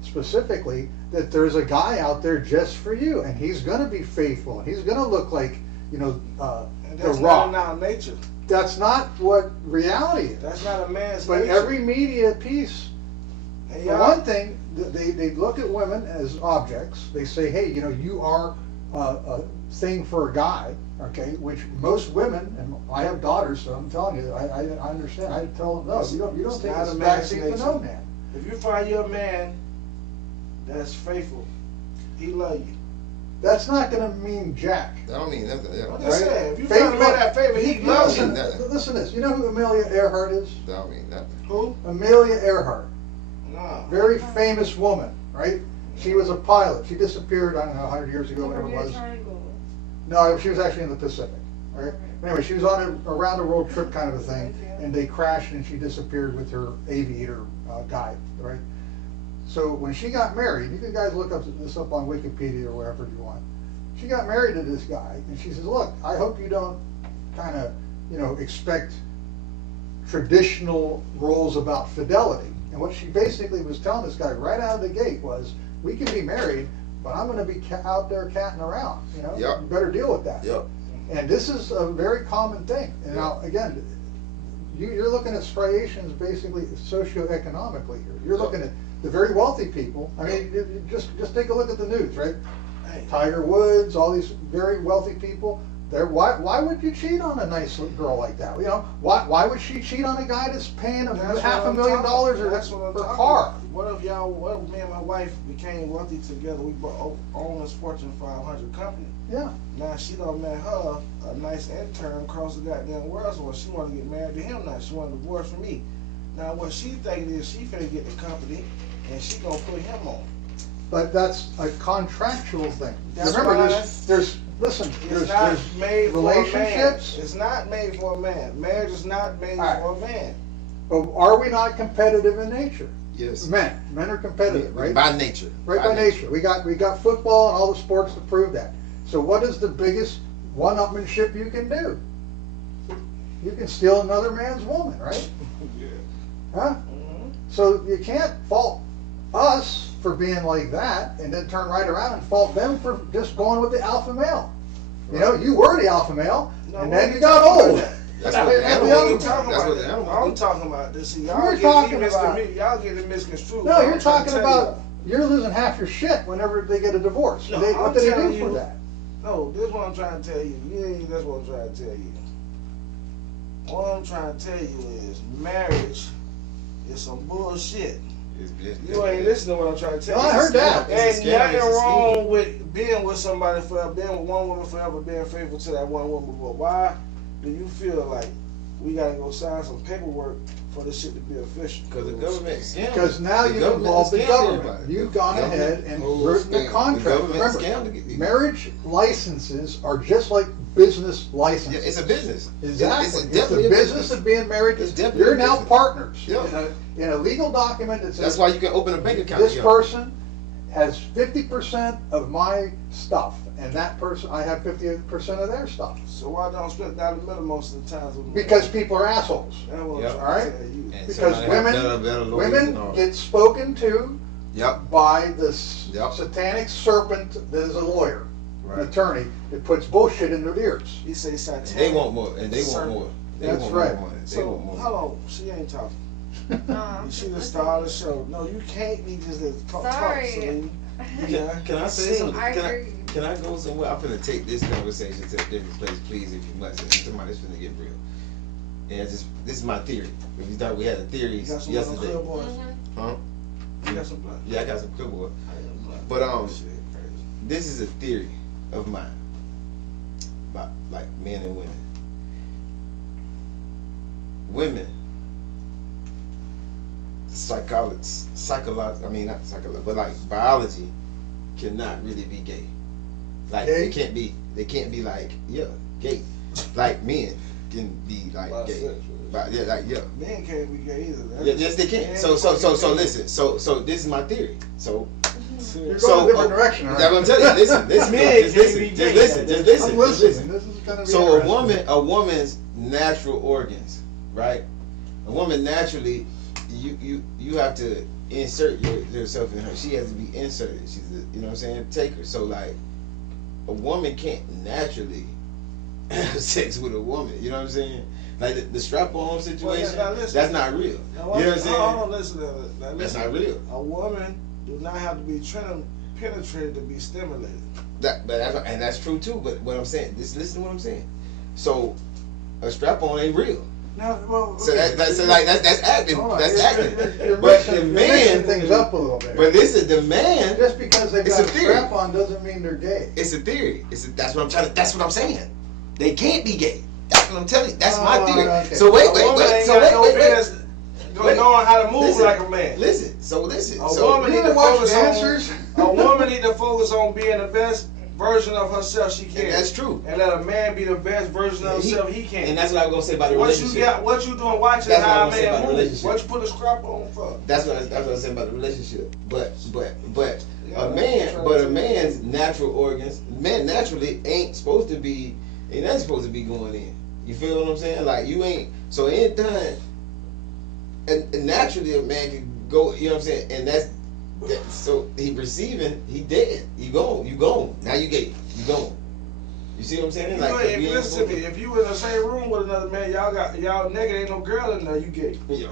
specifically, that there's a guy out there just for you, and he's going to be faithful, and he's going to look like, And the that's Rock. not in our nature. That's not what reality is. That's not a man's But nature. every media piece, And for y'all- one thing, they look at women as objects. They say, hey, you are a thing for a guy, okay? Which most women, and I have daughters, so I'm telling you, I understand. I tell them, no, you don't It's take not this a man's backseat for nature. no man. If you find you a man that's faithful, he love you. That's not going to mean jack. That don't mean nothing. Yeah. I'm just saying, if you Faith- find a man that favor, he loves you. Listen to this. You know who Amelia Earhart is? That don't mean nothing. Who? Amelia Earhart. Nah. Very famous woman, right? She was a pilot. She disappeared, I don't know, 100 years ago, whatever it Bermuda was. Triangle. No, she was actually in the Pacific. Right? Anyway, she was on a around the world trip kind of a thing, and they crashed and she disappeared with her aviator guide, right? So when she got married, you can guys look this up on Wikipedia or wherever you want. She got married to this guy, and she says, look, I hope you don't kind of, expect traditional roles about fidelity. And what she basically was telling this guy right out of the gate was, we can be married, but I'm going to be out there catting around, Yep. You better deal with that. Yep. And this is a very common thing. And now, again, you're looking at striations basically socioeconomically here. You're looking at the very wealthy people. I mean, just take a look at the news, right? Tiger Woods, all these very wealthy people. Why would you cheat on a nice girl like that? Why would she cheat on a guy that's paying That's half what a million I'm dollars talking- or that's what I'm per talking car? about. What if me and my wife became wealthy together? We own this Fortune 500 company. Yeah. Now she done met her a nice intern across the goddamn world. So she want to get married to him now. She want a divorce from me. Now what she thinking is she finna get the company and she gonna put him on. But that's a contractual thing. That's Remember, why there's It's not made for a man. relationships. It's not made for a man. Marriage is not made All right. for a man. But are we not competitive in nature? Yes. Men are competitive, right? By nature. Right by nature. We got football and all the sports to prove that. So what is the biggest one-upmanship you can do? You can steal another man's woman, right? Huh? Mhm. So you can't fault us for being like that and then turn right around and fault them for just going with the alpha male. You were the alpha male, No, and what then are you you got talking old. about? That's And what the the animal other- I'm do. talking That's about what the animal I'm do. talking about this. See, You're talking about- y'all get it misconstrued. No, I'm you're trying to talking tell about you're losing half your shit whenever they get a divorce. No, What I'm do they telling do for you- that? No, this is what I'm trying to tell you. That's what I'm trying to tell you. What I'm trying to tell you is marriage is some bullshit. You ain't listening to what I'm trying to tell No, you. I heard that. Ain't nothing wrong with being with somebody forever, being with one woman forever, being faithful to that one woman. But why do you feel like we gotta go sign some paperwork for this shit to be official. Because the government scammed. Because now The you've government involved the scammed government. everybody. You've gone Government ahead and whole written a scam. contract. The government Remember, scammed to get these. marriage licenses are just like business Yeah, licenses. it's a business. Exactly. It's It's definitely the a business of being married. It's definitely You're a now business. partners. Yeah. In a legal document that says That's why you can open a bank account. this together. person has 50% of my stuff, and that person, I have 50% of their stuff. So why don't split down the middle most of the times? Because people are assholes. That's what Yep. I'm All right? trying to tell you. And Because somebody have women, better lawyers and all. women get spoken to Yep. by the Yep. satanic serpent that is a lawyer, an Right. attorney, that puts bullshit in their ears. He say satanic. And they want more. And they want more. They That's want right. more money. They So want more. hold on, she ain't talking. I'm She the listening. star of the show. No, you can't be just a talk, Sorry. Selena. Can I say something? I Can agree. Can I go somewhere? I'm finna take this conversation to a different place, please, if you must. And somebody's finna get real. And it's just, this is my theory. If you thought we had a theory You got some yesterday. clear boys. Huh? You got some blood. Yeah, I got some good boy. I got blood. But, Shit, crazy. This is a theory of mine about like men and women. Women, I mean not psychology, but like biology cannot really be gay. Like Gay? they can't be like gay. Like men can be like gay. But yeah, like Men can't be gay either. yeah, yes they can. So listen. So this is my theory. So You're So, going a different direction, all that's what right? I'm telling you. Listen, Men just can't listen, be just gay. listen, just listen, I'm just listening. listen. This is gonna be So interesting. a woman's natural organs, right? A woman naturally, you have to insert yourself in her. She has to be inserted. She's you know what I'm saying, taker. So like, a woman can't naturally have sex with a woman. You know what I'm saying? Like the strap-on situation, now listen. that's not real. You know what I'm saying? Hold on, listen to that. Now, That's listen. not real. A woman do not have to be penetrated to be stimulated. And that's true too. But what I'm saying, listen to what I'm saying. So a strap-on ain't real. Now, well, So okay. that's acting. Hold on, That's you're- acting. you're But the mixing- you're mixing man, things up a little bit. but listen, the man, Just because they've It's got a a theory. strap on doesn't mean they're gay. it's a theory. That's what I'm saying. They can't be gay. That's what I'm telling you. That's my Oh, theory. okay. So wait. A woman ain't So got no wait. business knowing how to move Listen. like a man. Listen. A So woman You need to ever watch focus dancers? on. A woman need to focus on being the best version of herself she can. and that's true. And let a man be the best version of himself he can. And that's what I was gonna say about the What relationship. you got? What you doing? Watching That's what how I'm a saying about man the moves. relationship. What you put a scrap on for? That's what I was saying about the relationship. But Yeah, a man's natural organs, man naturally ain't supposed to be going in. You feel what I'm saying? Like you ain't. So anytime, and naturally a man can go. You know what I'm saying? And that's so he receiving, he dead. You gone. Now you gay. You gone. You see what I'm saying? Like If we you ain't listen to me, supposed if you in the same room with another man, y'all naked, ain't no girl in there, you gay. to- Yeah.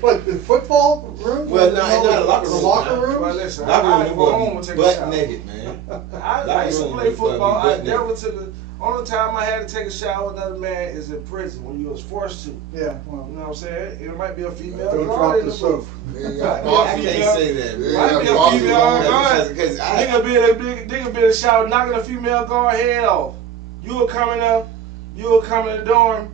What, the football room? Well, no, not a locker The room. locker Nah. room? Well, listen, Locker I room, go home you and take a butt shower. naked, man. I used to Locker play room, football. you I butt never took the only time I had to take a shower with another man is in prison when you was forced to. You Yeah, well, know what I'm saying? It might be a female don't guard drop in the the soap. booth. Oh, I can't say that, man. Might be a Yeah, female yeah. guard. Because Nigga be in the shower knocking a female guard head off. You will come in the dorm,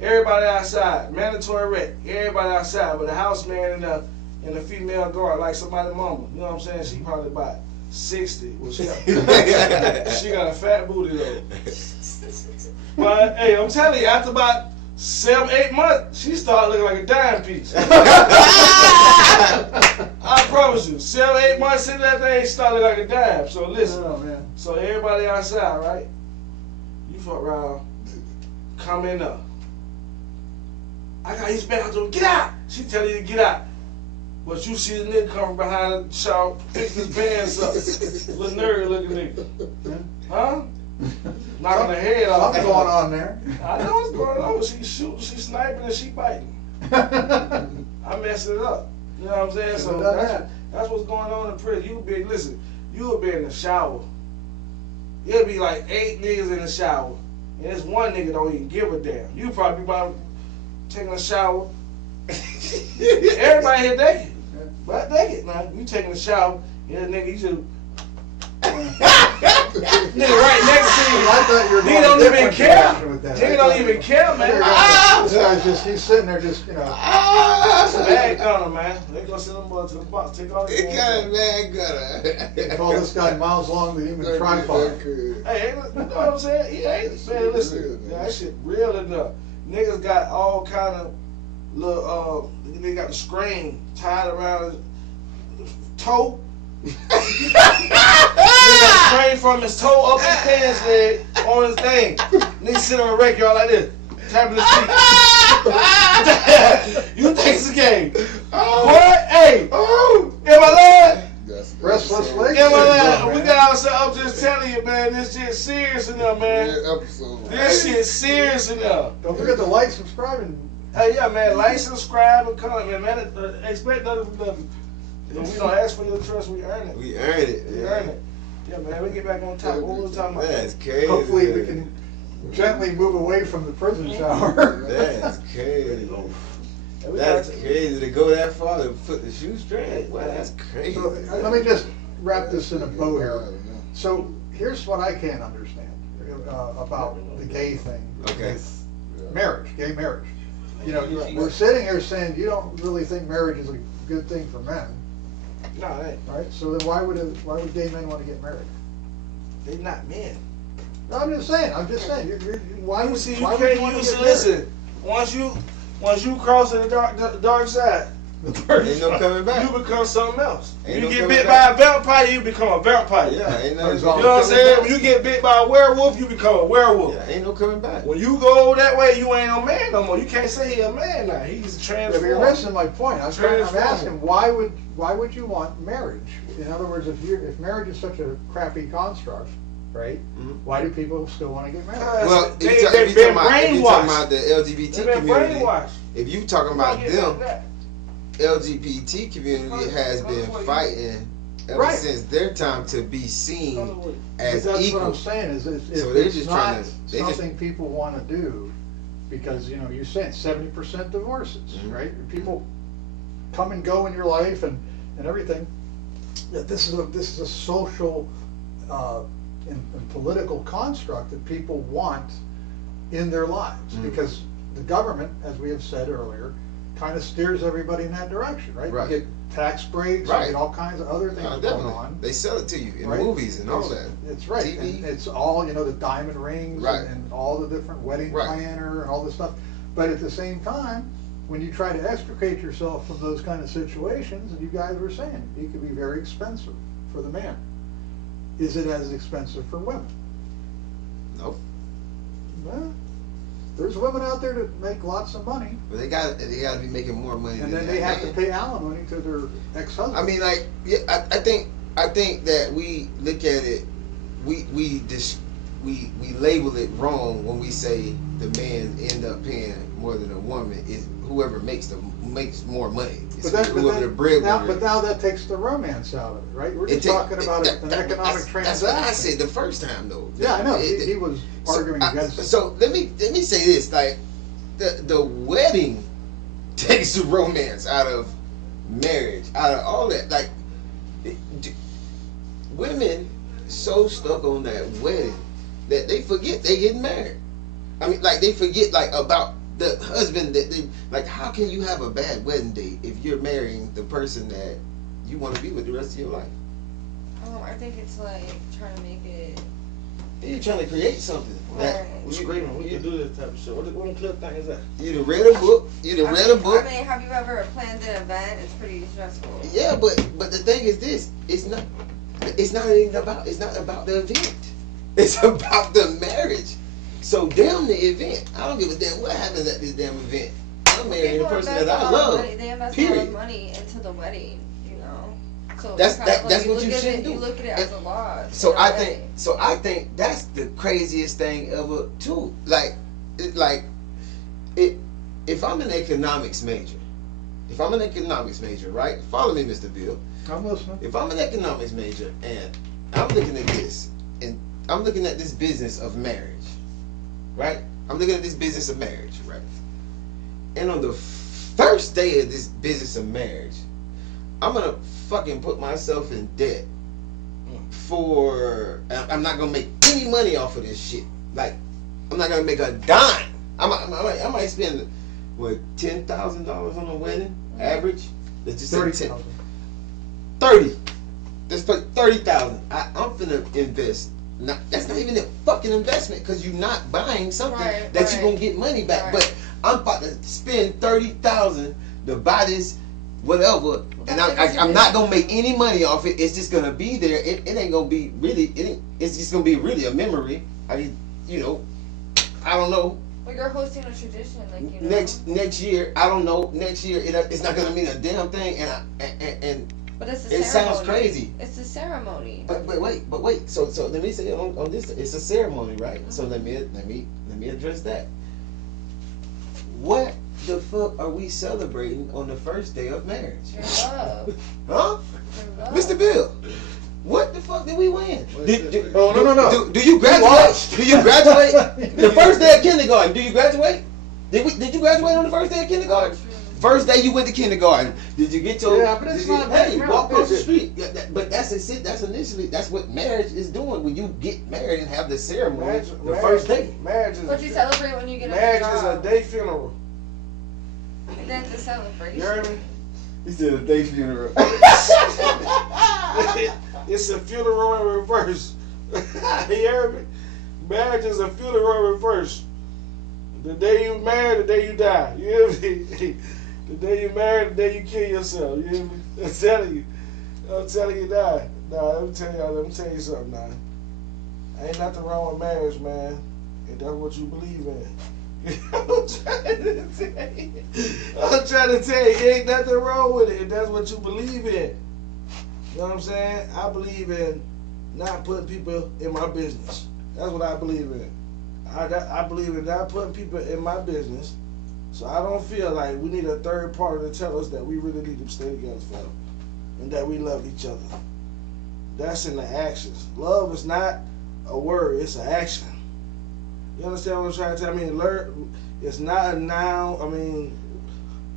everybody outside. Mandatory rec. Everybody outside. But the house man and the female guard, like somebody's mama. You know what I'm saying? She probably about 60. Well, she got a fat booty though. But hey, I'm telling you, after about 7-8 months, she started looking like a dime piece. I promise you, 7-8 months into that thing, she started looking like a dime. So listen, Oh, man. so everybody outside, right? You fuck around, come in up. I got his back door. Get out! She tell you to get out. But you see the nigga coming behind the shower, fixing his pants up. Little nerd looking nigga. Huh? Knocking her head off. Something going on there. I know what's going on. She shooting, she sniping, and she biting. I'm messing it up. You know what I'm saying? So Should've done that's what's going on in prison. You'll be in the shower. It'll be like 8 niggas in the shower, and this one nigga don't even give a damn. You probably about taking a shower. Everybody here naked, but naked. Now you taking a shower, and the nigga you just Nigga right next to you. I thought you were Nigga going don't a even different care. direction with that. Nigga don't even care, man. This guy's just, he's sitting there just, you know. Bad gunner, man. They go send them boys to the box. Take all It the got a bad They gutter. call this guy miles long, the human tripod. Hey, you know what I'm saying? He ain't, man, listen. Yeah, that shit real enough. Niggas got all kind of little, they got the screen tied around his toe. Nigga got the screen from his toe up his pants leg on his thing. Nigga sitting on a wreck, y'all like this, tapping his feet. You think it's a game? Boy, hey, am I lying? Restless legs. Am I lying? We got ourselves, I'm just telling you, man, this shit serious enough, man. This shit serious enough. Don't forget to like, subscribe, and Hey, yeah, man, like, subscribe, and comment, man. Expect nothing from nothing. We don't ask for your trust, we earn it. We earned it. We earn it. Yeah, man, we get back on top. What we were talking about? That's crazy. hopefully we can gently move away from the prison shower. That's crazy. Yeah, we That's got to- crazy to go that far to put the shoe straight. Wow, that's crazy. So, let me just wrap this in a bow here. So here's what I can't understand about the gay thing. Okay. With marriage, gay marriage. You know, we're sitting here saying you don't really think marriage is a good thing for men, No, it ain't. right? So then why would gay men want to get married? They not men. No, I'm just saying. Why would See, you why would you can't want to use get it. Listen, once you cross to the dark side, Ain't no coming back. you become something else. Ain't You no get coming bit back. by a vampire, you become a vampire. Yeah, ain't no. You You know what I'm saying? When you get bit by a werewolf, you become a werewolf. Yeah, ain't no coming back. When you go that way, you ain't no man no more. You can't say he a man now. He's Yeah, but transformed. you're missing my point. I'm Transformed. asking why would you want marriage? In other words, if marriage is such a crappy construct, right? Mhm. Why do people still want to get married? Well, They've if you been talking about brainwashed. the LGBT They've been community, brainwashed. if you talking You don't about get them, that. LGBT community has been fighting ever Right. since their time to be seen as But that's equal. what I'm saying is if So they're it's just not trying to- they just- something people want to do, because you're saying 70% divorces, Mhm. right? People come and go in your life and everything. That this is a social and political construct that people want in their lives, Mhm. because the government, as we have said earlier, kind of steers everybody in that direction, right? Right. You get tax breaks, Right. you get all kinds of other things going Definitely. on. They sell it to you in Right. movies and all that. It's right. TV. And it's all, the diamond rings Right. and all the different wedding Right. planner and all this stuff. But at the same time, when you try to extricate yourself from those kind of situations, and you guys were saying, it could be very expensive for the man. Is it as expensive for women? Nope. Well, there's women out there that make lots of money, But they got to be making more money. and than then they that have to man. pay alimony to their ex-husband. I mean, like, yeah, I think that we look at it, we label it wrong when we say the man end up paying more than a woman is whoever makes more money. It's whoever the breadwinner. But now that takes the romance out of it, right? We're just It take- talking about an economic that's transaction. what I said the first time, though. Yeah, I know. He was arguing against it. So let me say this: like the wedding takes the romance out of marriage, out of all that. Like women so stuck on that wedding that they forget they getting married. I mean, like they forget like about the husband that they like. How can you have a bad wedding date if you're marrying the person that you want to be with the rest of your life? I think it's like trying to make it. You're trying to create something. Right. We screaming. We can do this type of shit. What clip thing is that? You done read a book. You done read a book. I mean, have you ever planned an event? It's pretty stressful. Yeah, but the thing is this: it's not even about the event. It's about the marriage. So damn the event. I don't give a damn what happens at this damn event. I'm marrying the People person invest that I a lot of love. money. They invest a lot Period. of money into the wedding, So That's kind of that's you what you look at shouldn't it, do. You look at it as a loss. So in a I way. think that's the craziest thing ever too. If I'm an economics major, right? Follow me, Mr. Bill. I'm listening. If I'm an economics major and I'm looking at this, and I'm looking at this business of marriage, right? I'm looking at this business of marriage, right? And on the first day of this business of marriage, I'm gonna fucking put myself in debt I'm not gonna make any money off of this shit. Like, I'm not gonna make a dime. I might spend what, $10,000 on a wedding average. Let's just say 30,000. 30. Let's put 30,000. I'm finna invest. That's not even a fucking investment because you're not buying something that you're gonna get money back. Right. But I'm about to spend 30,000 to buy this whatever, and I'm not gonna make any money off it. It's just gonna be there. It ain't gonna be really. It's just gonna be really a memory. I don't know. Well, you're hosting a tradition, like, you know. Next year, I don't know. Next year, it's not gonna mean a damn thing. And But it's a ceremony. it sounds crazy. It's a ceremony. But wait. So let me say on this. It's a ceremony, right? So let me address that. What the fuck are we celebrating on the first day of marriage? Your love. Huh? Your love. Mr. Bill, what the fuck did we win? No. Do you graduate? Do you graduate? The first day of kindergarten, do you graduate? Did you graduate on the first day of kindergarten? First day you went to kindergarten. Did you get your? Yeah, but it's not. Hey, walk across the street. Yeah, but that's it. That's what marriage is doing. When you get married and have the ceremony, the first day. Marriage is. But you celebrate when you get a Marriage job. is a day funeral. And then it's a celebration. You heard me? He said a day funeral. It's a funeral in reverse. You heard me? Marriage is a funeral in reverse. The day you marry, the day you die. You hear me? The day you marry, the day you kill yourself. You hear me? I'm telling you that. Nah, let me tell you something now. Ain't nothing wrong with marriage, man. If that's what you believe in. I'm trying to tell you, ain't nothing wrong with it if that's what you believe in. You know what I'm saying? I believe in not putting people in my business. That's what I believe in. I believe in not putting people in my business. So I don't feel like we need a third party to tell us that we really need to stay together forever and that we love each other. That's in the actions. Love is not a word, it's an action. You understand what I'm trying to tell? I mean, it's not a noun. I mean,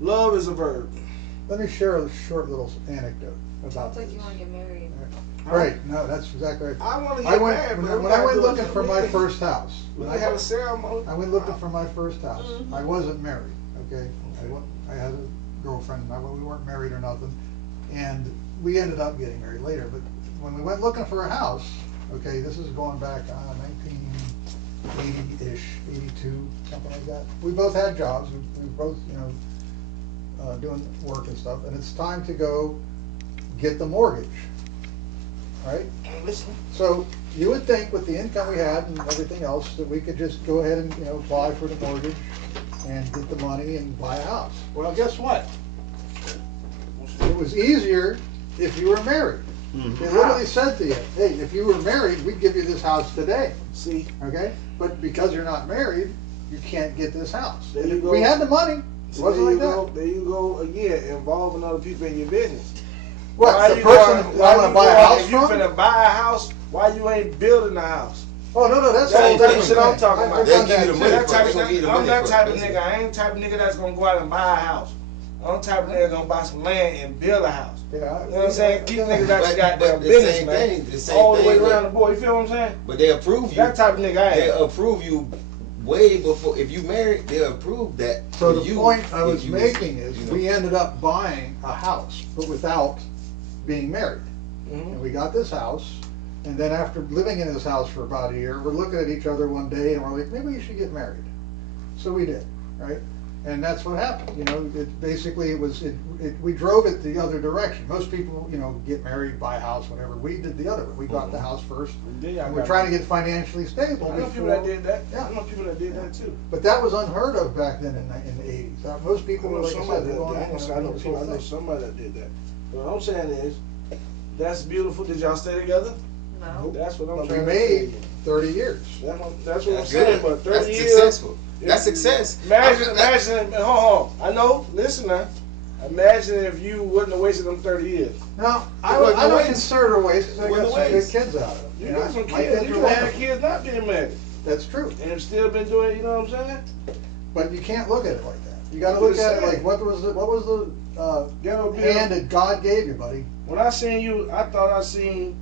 love is a verb. Let me share a short little anecdote about Sounds like you want to get married. Right, no, that's exactly right. I want to get married, but when I went looking for my first house, we have a ceremony. I went looking for my first house. I wasn't married, okay? I had a girlfriend, we weren't married or nothing, and we ended up getting married later. But when we went looking for a house, okay, this is going back 1980-ish, 82, something like that. We both had jobs. We both, doing work and stuff, and it's time to go get the mortgage. Right? So you would think with the income we had and everything else that we could just go ahead and apply for the mortgage and get the money and buy a house. Well, guess what? It was easier if you were married. They literally said to you, hey, if you were married, we'd give you this house today. See? Okay? But because you're not married, you can't get this house. There you go. We had the money. It wasn't like that. There you go again, involving other people in your business. What, the person I want to buy a house if you from? finna buy a house, why you ain't building a house? Oh, no, that's That all ain't the different shit I'm thing. talking about. I've They'll done give you that the too. money That type first. of, They'll give you the I'm money that first, type of basically. nigga. I ain't the type of nigga that's gonna go out and buy a house. I'm the type of nigga that's gonna buy some land and build a house. Yeah, You know what I'm saying? Keep niggas out your goddamn But the business, same man. thing, the same All the way thing, around the board. You feel what I'm saying? But they approve you. That type of nigga I They am. approve you way before. If you married, they approve that. So for the you, point I if was you making is we ended up buying a house, but without being married. And we got this house, and then after living in this house for about a year, we're looking at each other one day and we're like, maybe you should get married. So we did, right? And that's what happened. We drove it the other direction. Most people, get married, buy a house, whatever. We did the other way. We got the house first. And we're trying to get financially stable. I know people that did that. Yeah. I know people that did that too. But that was unheard of back then in the 80s. Most people were, like I said, they're going I know somebody that did that. But what I'm saying is, that's beautiful. Did y'all stay together? No. That's what I'm But we trying to made say. 30 years. That's what I'm That's saying. good. But 30 That's years. successful. That's success. Imagine, hold on. I know, listen now. Imagine if you wouldn't have wasted them 30 years. No, I wasn't don't waste. consider it a waste because I Wasn't got some waste. good kids out of it. You got some My kids. You are could have had wonderful. kids not being married. That's true. And still been doing, you know what I'm saying? But you can't look at it like that. You got to look at it like what was the Ghetto Bill. hand that God gave you, buddy? When I seen you, I thought I seen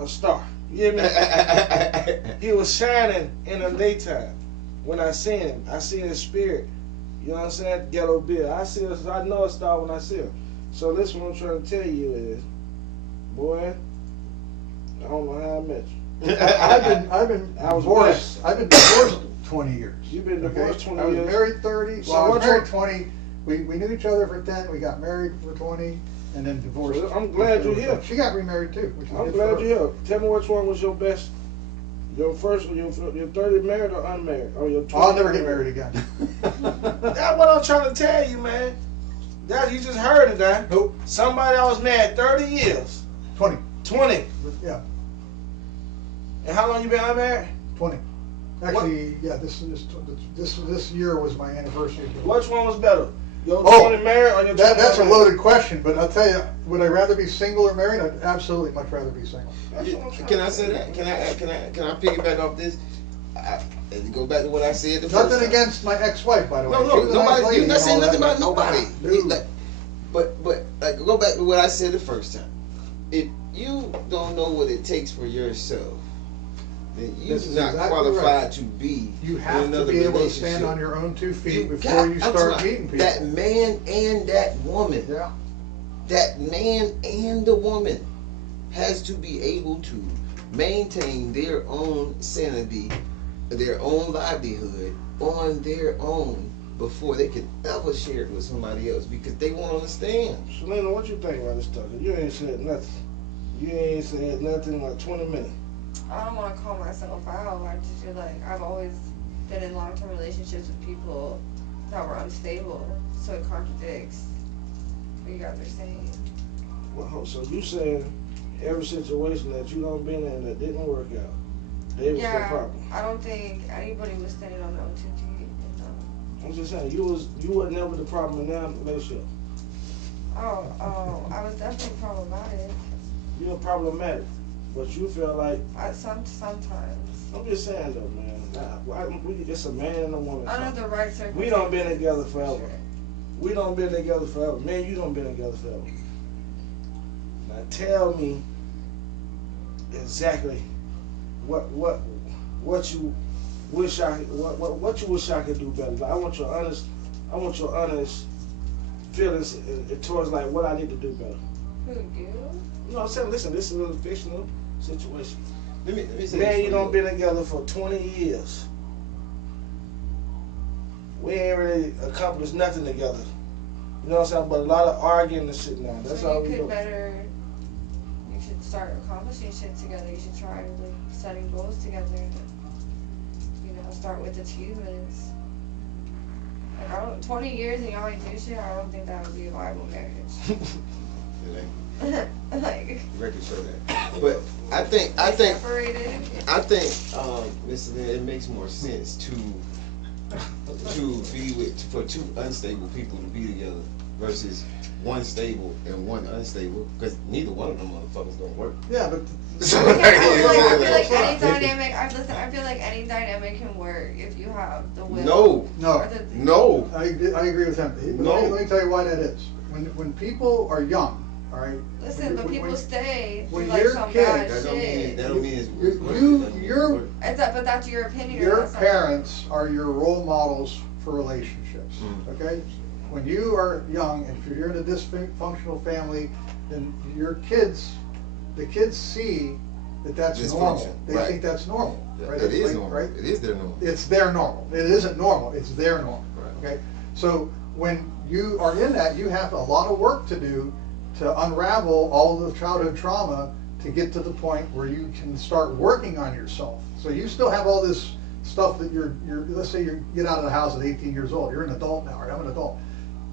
a star. You hear me? He was shining in the daytime. When I seen him, I seen his spirit. You know what I'm saying? Ghetto Bill. I know a star when I see him. So listen, what I'm trying to tell you is, boy, I don't know how I met you. I've been I was divorced. I've been divorced 20 years. You've been divorced 20 I was years. married 30. So Well, I was what's married your- 20. We knew each other for 10. We got married for 20, and then divorced. So I'm glad you're here. She got remarried too, which is I'm good glad for her. you're here. Tell me which one was your best. Your first, your 30 married or unmarried? Or your 20 I'll never get married again. That's what I'm trying to tell you, man. That you just heard it, man. Nope. Somebody that was married 30 years. 20. 20. Yeah, And how long you been unmarried? 20. Actually, yeah, this year was my anniversary. Which one was better? Your Oh, 20 married or your 20 That's a unmarried? loaded question, but I'll tell you, would I rather be single or married? I'd absolutely much rather be single. That's what I'm trying Can to I say that? Can I piggyback off this? Go back to what I said the first Nothing time. against my ex-wife, by the way. No, She was a nice nobody. lady You're not and saying all nothing that, about nobody. No. But like, go back to what I said the first time. If you don't know what it takes for yourself, then you're This is not exactly qualified right. to be You in have to another be able to relationship. stand on your own 2 feet before got- you I'm start talking meeting people. That man and that woman. Yeah. That man and the woman has to be able to maintain their own sanity, their own livelihood on their own before they can ever share it with somebody else, because they won't understand. Selena, what you think about this stuff? You ain't said nothing. You ain't said nothing in like 20 minutes. I don't want to call myself out. I just feel like I've always been in long-term relationships with people that were unstable, so it contradicts what you guys are saying. Well, so you saying every situation that you done been in that didn't work out, they was the Yeah, problem. I don't think anybody was standing on their own 2 feet. I'm just saying you was never the problem in that relationship. Oh, I was definitely problematic. You're problematic, but you feel like Sometimes. I'm just saying though, man. It's a man and a woman. Under the right circumstances. We done been together forever. Sure. We done been together forever. Man, you done been together forever. Now tell me exactly what you wish what you wish I could do better. Like, I want your honest feelings towards like what I need to do better. Who, you? You know what I'm saying? Listen, this is a fictional situation. Let me say Man, this you for done been together for 20 years. We ain't really accomplished nothing together. You know what I'm saying? But a lot of arguing and shit now. That's So all you we could do. you should start accomplishing shit together. You should try like setting goals together. You know, start with achievements. Like 20 years and y'all ain't do shit. I don't think that would be a viable marriage. Like Record show that. But I think, separated. listen, it makes more sense to be for 2 unstable people to be together versus 1 stable and 1 unstable, because neither one of them motherfuckers gonna work. Yeah, but I feel like any dynamic can work if you have the will. no, No. I agree with him. No. Let me tell you why that is. When people are young, all right. Listen, but people stay through when like you're some kids, bad That don't shit. mean it's You- worth you- it. That don't mean you're- it's worth it. But that's your opinion. or Your that's not- parents are your role models for relationships. Okay? When you are young, and if you're in a dysfunctional family, then the kids see that that's normal. Dysfunction, They right. think that's normal. Right? It is Like, normal. right? It is their normal. It's their normal. It isn't normal. It's their normal. Right. Okay? So when you are in that, you have a lot of work to do to unravel all the childhood trauma to get to the point where you can start working on yourself. So you still have all this stuff that you're let's say you get out of the house at 18 years old. You're an adult now, right? I'm an adult.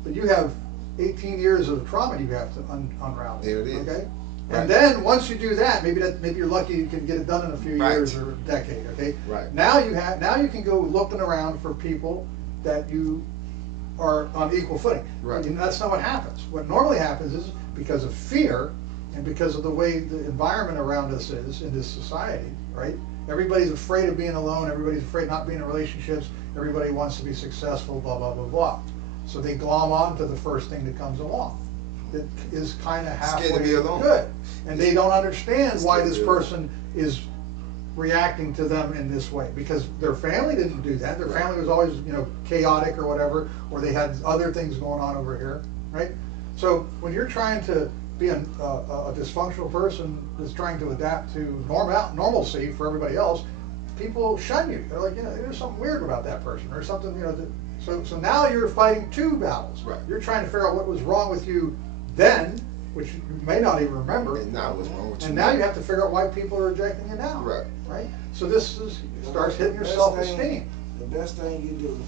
But you have 18 years of trauma you have to unravel. There it is. Okay? Right. And then once you do that, maybe you're lucky you can get it done in a few Right. years or a decade. Okay. Right. Now you can go looking around for people that you are on equal footing. Right. And that's not what happens. What normally happens is because of fear and because of the way the environment around us is in this society, right? Everybody's afraid of being alone. Everybody's afraid of not being in relationships. Everybody wants to be successful. Blah blah blah blah. So they glom on to the first thing that comes along. that is kind of Scared to halfway be alone. good, and they don't understand why Scared to this be alone. person is reacting to them in this way, because their family didn't do that. Their Right. family was always, chaotic or whatever, or they had other things going on over here, right? So when you're trying to be a dysfunctional person that's trying to adapt to normalcy for everybody else, people shun you. They're like, there's something weird about that person, or something, so now you're fighting two battles. Right. You're trying to figure out what was wrong with you then, which you may not even remember. And now what's wrong with you? And now you have to figure out why people are rejecting you now. Right. Right? So this starts hitting your The best self-esteem. The best thing you do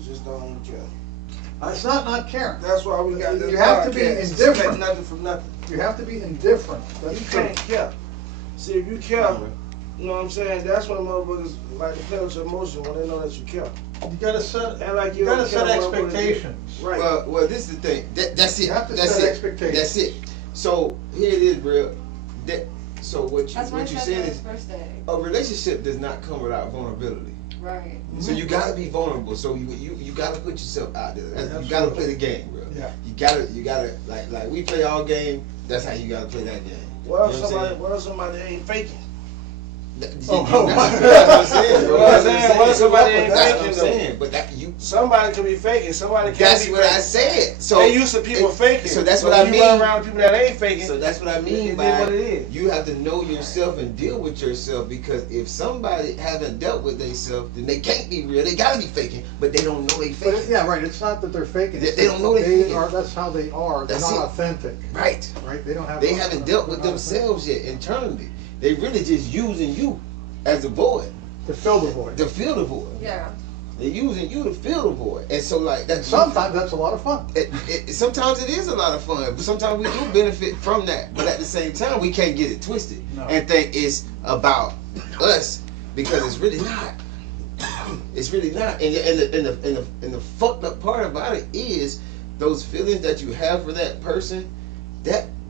is just don't even care. It's not caring. That's why we got this You have to be podcast. indifferent. Expect nothing from nothing. You have to be indifferent. That's You true. can't care. See, if you care, you know what I'm saying? That's when motherfuckers like to play with your emotion when they know that you care. You gotta set. And like You don't gotta set care what motherfuckers do. expectations. Right. Well, this is the thing. That's it. You have to That's set it. expectations. That's it. So here it is, real. So what That's what I you said said on is his first day. a relationship does not come without vulnerability. Right. So you gotta be vulnerable. So you gotta put yourself out there. You gotta play the game, bro. Yeah. You gotta like we play our game. That's how you gotta play that game. What You if know somebody, I'm what if somebody ain't faking? That's Oh, what I'm saying, bro. What I'm saying, what if somebody ain't That's what I'm faking, though? saying. But that you. Somebody could be faking. Somebody can't That's be what faking. I said. So they used to people faking. So that's But what I when mean. you run around people that ain't faking. So that's what I mean it by is what it is. you have to know yourself and deal with yourself, because if somebody haven't dealt with themselves, then they can't be real. They gotta be faking, but they don't know they But faking. yeah, right. It's not that they're faking. It's They don't know they're faking. are. That's how they are. They're That's not it. authentic. Right. Right. They don't have. They haven't dealt with they're not authentic. themselves yet internally. They really just using you as a void To fill the void. to fill the void. Yeah. They're using you to fill the void, and so like And that. sometimes that's a lot of fun. Sometimes it is a lot of fun, but sometimes we do benefit from that. But at the same time, we can't get it twisted No. and think it's about us, because it's really not. It's really not. And the fucked up part about it is those feelings that you have for that person,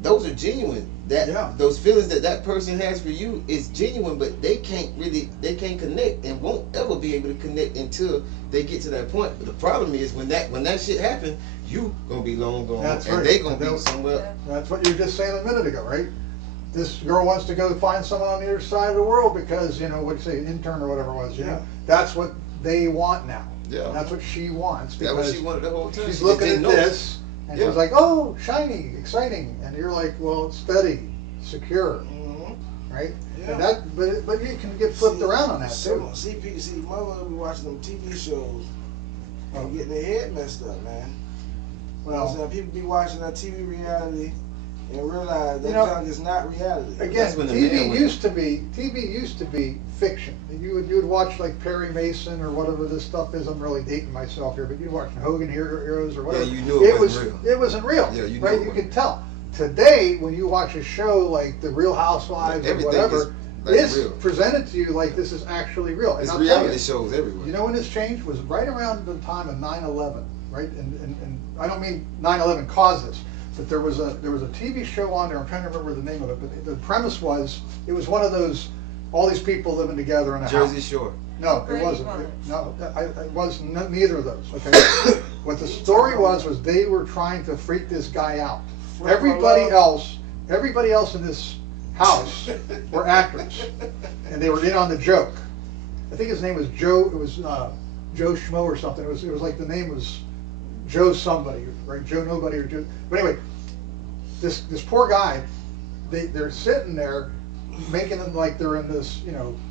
those are genuine. Yeah. Those feelings that person has for you is genuine, but they can't connect and won't ever be able to connect until they get to that point. But the problem is when that shit happens, you gonna be long gone, That's and right. they gonna That be was- somewhere. That's what you were just saying a minute ago, right? This girl wants to go find someone on the other side of the world because, what you say, intern or whatever it was. Yeah. That's what they want now. Yeah. And that's what she wants. That's what Because she wanted the whole time. she's She looking just at didn't know. this, and Yeah. she's like, oh, shiny, exciting. And you're like, well, it's steady, secure, Mhm. right? Yeah. And but you can get flipped around on that too. See, motherfuckers be watching them TV shows Oh. and getting their head messed up, man. You know what I'm Well, saying? People be watching that TV reality and realize that You know, junk is not reality. again, That's when the man TV went. used to be fiction. You would watch like Perry Mason or whatever this stuff is. I'm really dating myself here, but you watch Hogan Heroes or whatever. Yeah, you knew it wasn't real. It wasn't real. Yeah, you knew right? it You wasn't. could tell. Today, when you watch a show like The Real Housewives or Everything whatever, is, like, it's real. presented to you like this is actually real. And It's I'll tell reality you, shows everywhere. you know when this changed was right around the time of 9/11, right? And I don't mean 9/11 caused this, but there was a TV show on there. I'm trying to remember the name of it, but the premise was it was one of those all these people living together in a Jersey house. Shore. No, it Brady wasn't. Bunch. No, it was neither of those. Okay, what the story was they were trying to freak this guy out. Everybody else in this house were actors, and they were in on the joke. I think his name was Joe. It was Joe Schmo or something. It was like the name was Joe somebody, right? Joe nobody or Joe. But anyway, this poor guy, they're sitting there making them like they're in this,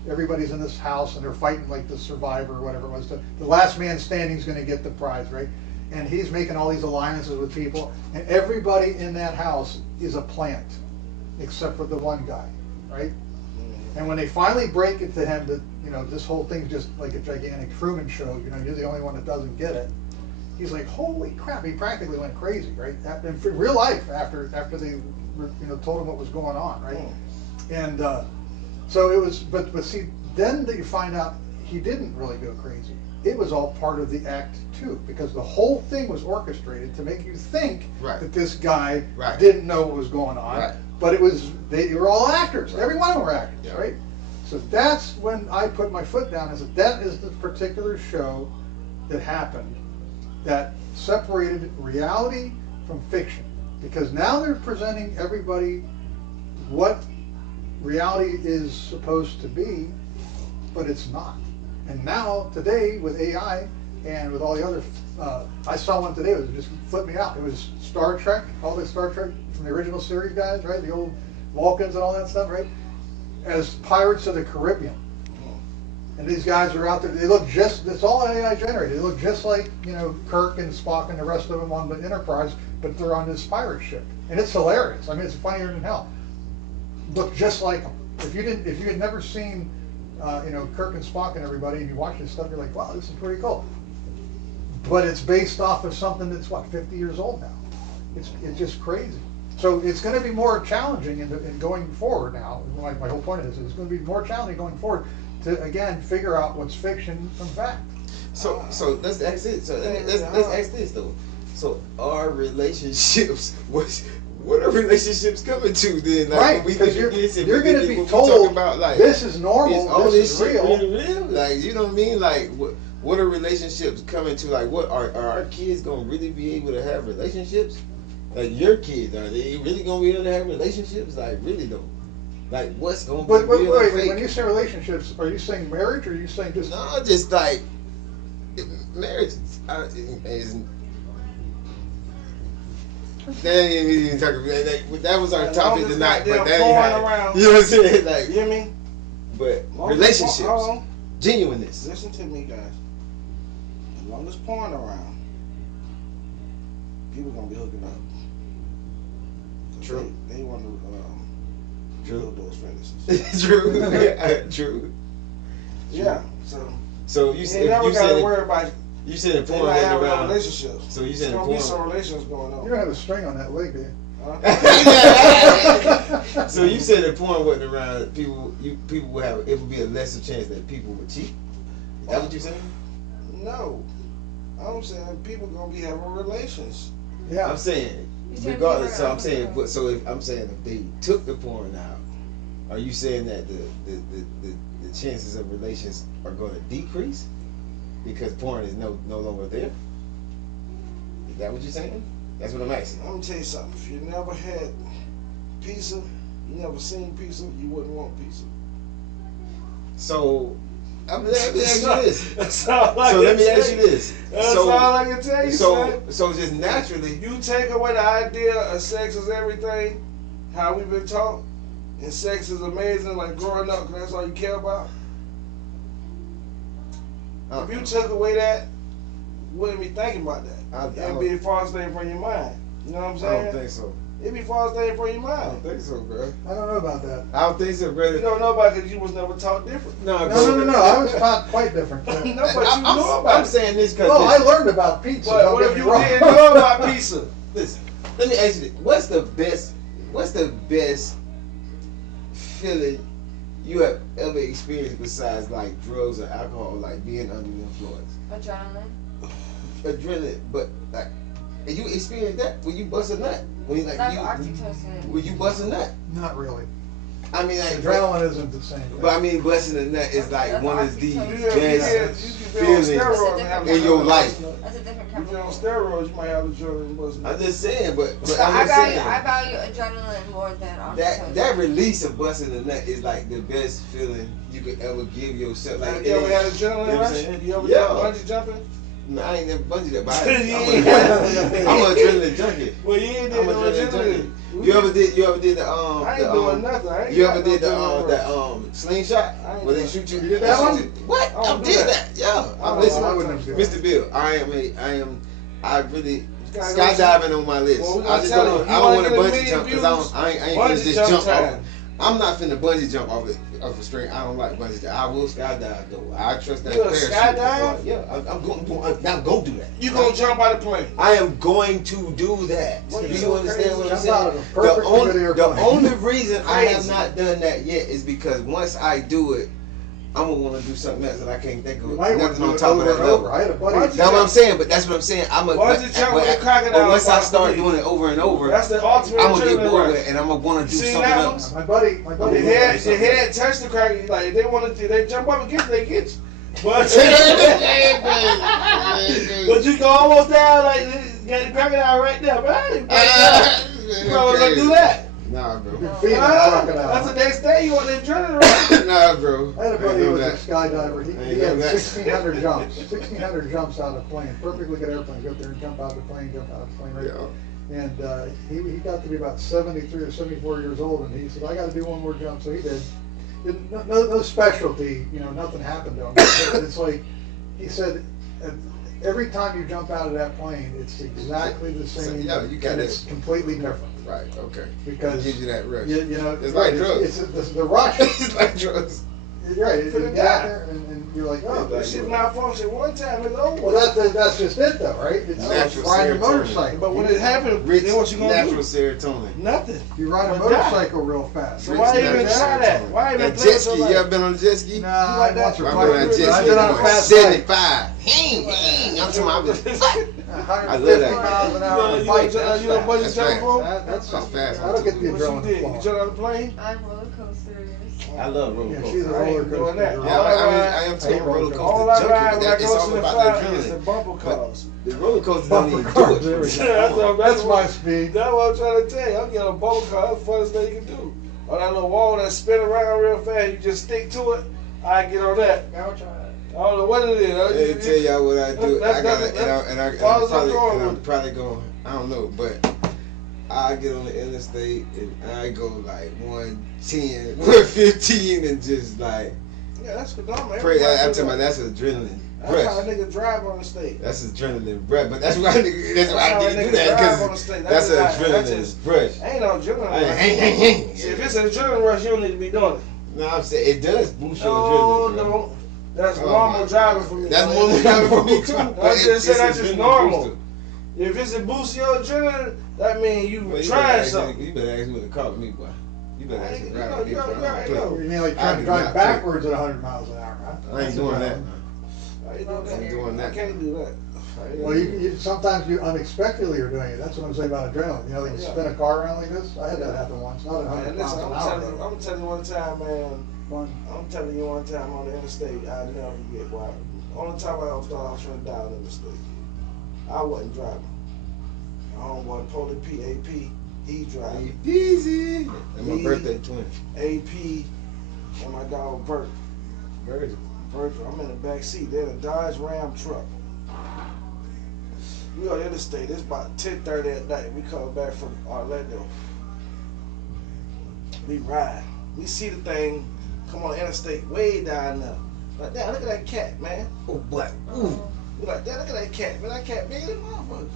everybody's in this house and they're fighting like the survivor or whatever it was. The last man standing is going to get the prize, right? And he's making all these alliances with people, and everybody in that house is a plant, except for the one guy, right? And when they finally break it to him that, this whole thing's just like a gigantic Truman show, you're the only one that doesn't get it. He's like, holy crap, he practically went crazy, right? In real life, after they, told him what was going on, right? And so it was, but see, then that you find out he didn't really go crazy. It was all part of the act too, because the whole thing was orchestrated to make you think Right. that this guy Right. didn't know what was going on. Right. But they were all actors. Every one of them were actors, Yeah. right? So that's when I put my foot down. That is the particular show that happened that separated reality from fiction. because now they're presenting everybody what reality is supposed to be, but it's not. And now, today, with AI and with all the other, I saw one today that just flipped me out. It was Star Trek, all the Star Trek from the original series guys, right? The old Vulcans and all that stuff, right? As Pirates of the Caribbean. And these guys are out there, they look just, it's all AI generated. They look just like, you know, Kirk and Spock and the rest of them on the Enterprise, but they're on this pirate ship. And it's hilarious. I mean, it's funnier than hell. Look just like them. If you had never seen, you know, Kirk and Spock and everybody, and you watch this stuff, you're like, wow, this is pretty cool. But it's based off of something that's, what, 50 years old now. It's just crazy. So it's going to be more challenging in going forward now. My whole point is it's going to be more challenging going forward to, again, figure out what's fiction from fact. So let's ask it. So let's ask this though. So our relationships, what are relationships coming to then? Like, Right, because you're going to be told about, like, this is normal, all this is shit real. really real? Like, you know what I mean? Like, what are relationships coming to? Like, what are our kids gonna really be able to have relationships? Like, your kids, are they really gonna be able to have relationships? Like, really though? Like, what's gonna be But real and wait, fake? when you say relationships, are you saying marriage, or are you saying just... No, just like marriage is. That was our topic tonight, but that ain't you know what I'm saying? Like, You hear me? but Long as relationships, hold on. genuineness. Listen to me, guys. As long as porn around, people gonna be hooking up. 'Cause True. They want to True. build those fantasies. True. True. Yeah. So you You said never you gotta said worry about you said they porn not wasn't having no around. relationships. So you There's said gonna be porn. some relations going You on. don't have a string on that leg, do you? Huh? So you said if porn wasn't around, people would have, it would be a lesser chance that people would cheat. Is that what you're saying? No. I'm saying people gonna be having relations. Yeah. I'm saying You said regardless. people So are I'm saying, out. but so if I'm saying if they took the porn out, are you saying that the chances of relations are going to decrease because porn is no longer there? Is that what you're saying? That's what I'm asking. I'm gonna tell you something. If you never had pizza, you never seen pizza, you wouldn't want pizza. So let me ask you this. That's all I So can let me tell ask you this. That's So all I can tell you, son. so just naturally. You take away the idea of sex is everything, how we've been taught, and sex is amazing, like growing up, 'cause that's all you care about. If you took away that, you wouldn't be thinking about that. It'd be a false thing from your mind. You know what I'm I saying? don't think so. It'd be a false thing from your I don't mind. think so, bro. I don't know about that. I don't think so, You brother. don't know about it because you was never taught different. No, No. I was taught quite different. No, but you I'm, know about I'm it. saying this because Well, I learned about pizza. But don't what get if me you wrong. didn't know about pizza? listen. Let me ask you this: what's the best feeling you have ever experienced besides like drugs or alcohol, like being under the influence? Adrenaline. Adrenaline, but like, and you experienced that when you bust a nut. When you like That's you, oxytocin. when you bust a nut. Not really. I mean, like, Adrenaline isn't the same thing. but I mean, busting a nut is like That's one of the oxytocin. You best could be on feelings steroids and have in your life. That's a different If chemical. you're on steroids, you might have adrenaline busting. I'm just saying, but So I'm I just saying. value adrenaline more than oxytocin. That release of busting a nut is like the best feeling you could ever give yourself. Like, You ever had you know adrenaline what I'm rush? saying? You ever Yeah. done bungee jumping? No, I ain't never bungee that, but Yeah. I'm an adrenaline junkie. Well, you ain't I'm did an no adrenaline junkie. adrenaline. You ever did the I ain't doing nothing. I ain't you got ever no did adrenaline rush. slingshot I ain't where they doing- shoot you? You did that one? What? I don't I do did that. that. Yeah. I I'm don't listening. know. I wouldn't do that. Mr. Bill, I really gotta go skydiving on my list. Well, we I gonna just tell don't. you, I you don't wanna want to get a bungee million jump because views? I ain't Bungee gonna just jump jump time. off. I'm not finna bungee jump off a string. I don't like bungee jump. I will skydive though. I trust that You a parachute. skydive? Yeah, I'm going. Now go do that. You gonna jump out of the plane? I am going to do that. What Do you you so understand crazy? what I'm Jump saying? out of a perfectly good The airplane. only reason I have Crazy. not done that yet is because once I do it, I'm gonna want to do something else that I can't think of. You might want to Nothing do on it top of over that and level. over. I had a buddy. Bungee That's what I'm saying, but that's what I'm saying. Bungee jump with a crocodile but once I about start three. doing it over and over, That's the ultimate I'm gonna get adrenaline bored rush. with it, and I'm gonna want to do You seen something that one? else. My buddy. Your head touch the crack. Like they want to, they jump up and get you. They get you. But you can almost down like got the crocodile right there, but I ain't probably gonna do that. Nah, bro. That's the next day you want the adrenaline rush. Nah, bro. I had a buddy who was a skydiver. He had 1,600 jumps. 1,600 jumps out of the plane. Perfectly good airplane. Go up there and jump out of the plane, jump out of the plane. Right? Yeah. And he got to be about 73 or 74 years old, and he said, I got to do one more jump. So he did. No specialty, nothing happened to him. But it's like, he said, every time you jump out of that plane, it's exactly the same. Yeah, you got and it. it's completely different. Right, okay. Because it gives you that rush. It's like drugs. It's the rush. It's like drugs. Right, you get out there and you're like, oh, that shit malfunction one time, it's over. Well, that's just it, though, right? It's Natural riding a serotonin. motorcycle. But when it happens, then what you gonna natural do? serotonin. Nothing. You ride a motorcycle real fast. So why even try that? Why even That play jet ski, so you ever been on a jet ski? Nah, like that? once or I've twice. been on a jet I've ski. been on a fast bike. 75. I'm talking about 150 miles an hour on a bike. You know what you That's jumping for? That's That's fast. I don't get the What you adrenaline did? You flowing. jumped on the plane? I like roller coasters. I love roller Yeah, coasters. she's a I roller ain't doing coaster. that. girl. Yeah, I am I hate too roller roller coaster All I junkie, ride but when I it's go all to the about fire the is the adrenaline. bumper cars. The roller coasters don't Bumper even cars, do there we it. go. That's That's my speed. That's what I'm trying to tell you. I'm getting a bumper car. That's the funnest thing you can do. On that little wall that spin around real fast, you just stick to it. I get on that. I don't know what it is. Let me tell y'all what I do. That's- I got that's- and I'm probably going. I don't know, but I get on the interstate and I go like 110, 115, and just like Yeah, that's phenomenal. pray. Everybody I'm do talking about that. that's adrenaline That's how a rush. nigga drive on the state. That's adrenaline rush. But that's why I how a do that nigga drive on the because state. that's an That's adrenaline just- rush. Ain't no adrenaline rush. Hey. See, if it's an adrenaline rush, you don't need to be doing it. No, I'm saying it does boost your No, adrenaline. bro. no. That's Oh, normal my driving God. for me. That's normal driving for me too. I just said that's just adrenaline normal. booster. If it's a boost your adrenaline, that means you Well, trying something. You better ask me to call me, boy. You better ask me to ride with me, You bro. already know. You mean like I trying to do drive not backwards at 100 miles an hour, huh? I ain't doing that. I ain't doing I ain't doing that. I that. can't do that. Well, sometimes you unexpectedly are doing it. That's what I'm saying about adrenaline. They can spin a car around like this. I had that happen once. Not at 100 Man, miles listen, an I'm hour. telling you one time, man. Fun. I'm telling you one time on the interstate, I'll never forget why. Only time I thought I was trying to die on the interstate. I wasn't driving. My homeboy, Poli PAP, he driving. Easy. And my Me. birthday twin. AP and my dog Bert. Virgil. Virgil, I'm in the back seat. They're in a Dodge Ram truck. We on the interstate. It's about 10:30 at night. We coming back from Orlando. We ride. We see the thing come on the interstate way down there. Like, damn, look at that cat, man. Oh, boy. Ooh. We like, damn, look at that cat, man. That cat big as a motherfucker.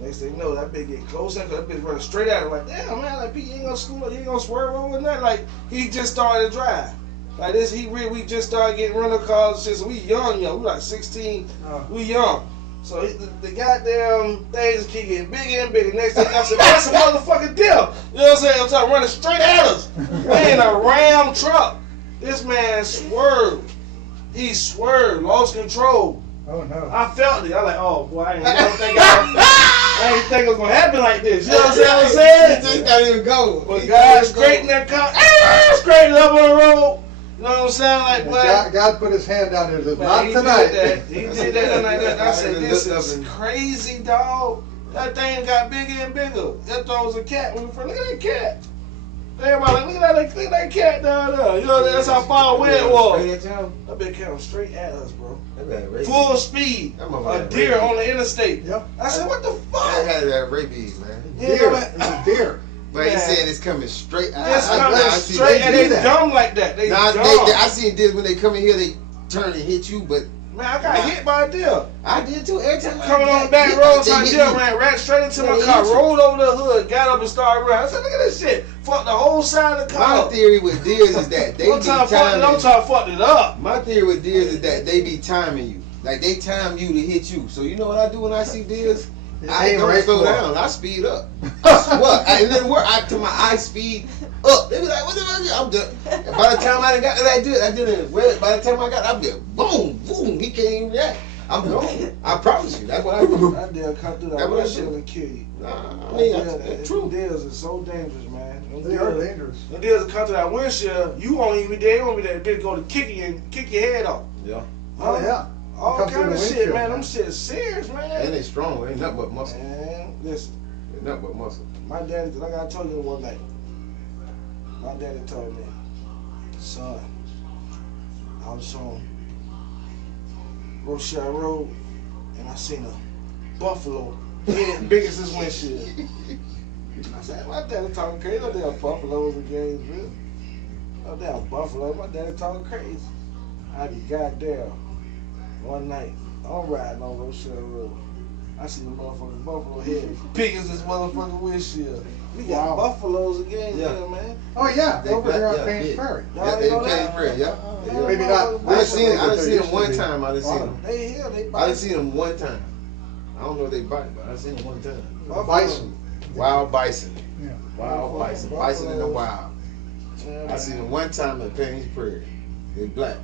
Next thing you know, that bitch get closer, that bitch running straight at him. Like, damn, man, like, Pete, you ain't gonna school up, you ain't gonna swerve over nothing. Like, he just started to drive. Like this, we just started getting rental cars and shit. So we young. We like 16. We young. So the goddamn things keep getting bigger and bigger. Next thing I said, that's a motherfucking deal. You know what I'm saying? I'm talking running straight at us. We in a Ram truck. This man swerved. He swerved, lost control. Oh no. I felt it. I like, oh boy, I didn't think it was gonna happen like this. You know what I'm saying? He just can't even go. But God straightened that car, straightened up on the road. You know what I'm saying? Like, boy. God put his hand down there and said, Man, not he tonight. He did that like that. I said, this is crazy, dog. That thing got bigger and bigger. That thought was a cat. Look at that cat. Everybody like, look at that cat down there. You know, that's how far away it was. That bitch came straight at us, bro. Full speed. A deer on the interstate. Yep. I said, what the I fuck? had that rabies, man. Deer. It's a deer. But he said it's coming straight. It's coming straight, and they dumb like that. They dumb. I seen this when they come in here, they turn and hit you, but Man, I got hit by a deer. I did too. Every time Coming on the back road, my deer ran right straight into my car, rolled over the hood, got up and started running. I said, look at this shit. Fuck the whole side of the car. My theory with deers is that they be Don't try to timing. fuck it up. My theory with deers is that they be timing you. Like they time you to hit you. So you know what I do when I see deers? I don't slow down. I speed up. What? And then to my eye speed up. They be like, what the fuck? I'm done. And by the time I got to that deer, I didn't. By the time I got, I'm there. Boom, boom. He can't even react. I'm gone. I promise you. That's what I do. That deer come through that That's what I shit do. and kill you. I mean, that's true. Deers are so dangerous, man. They are dangerous. The deers come to that windshield, you won't even be there. You won't be there. The bitch go to kick you and kick your head off. Yeah. Oh yeah. All Come through kind the of shit, windshield, man. man. Them shit serious, man. And they strong. Ain't nothing but muscle. Man, listen. Ain't nothing but muscle. My daddy, like I told you one night, my daddy told me, son, I was on Rochelle Road and I seen a buffalo head big as this windshield. I said, my daddy talking crazy. No damn buffaloes and games, man. No damn buffalo. My daddy talking crazy. I be goddamn. One night, I'm riding on Rochelle Road. I see the motherfucking buffalo head big as this motherfucking windshield. We got buffaloes again, Yeah. here, man. Oh yeah, They over black, there on yeah, Payne's big. Ferry. Y'all Yeah, ain't they know pay that? for it, yeah. Yeah, Maybe not. I done seen But them there used to one be. time. I done seen them. They here, they I done bite. seen them one time. I don't know if they bite, but I seen them one time. Bison. Wild bison. Yeah. Wild bison. Bison in the wild. I seen them one time at Payne's Prairie. They black.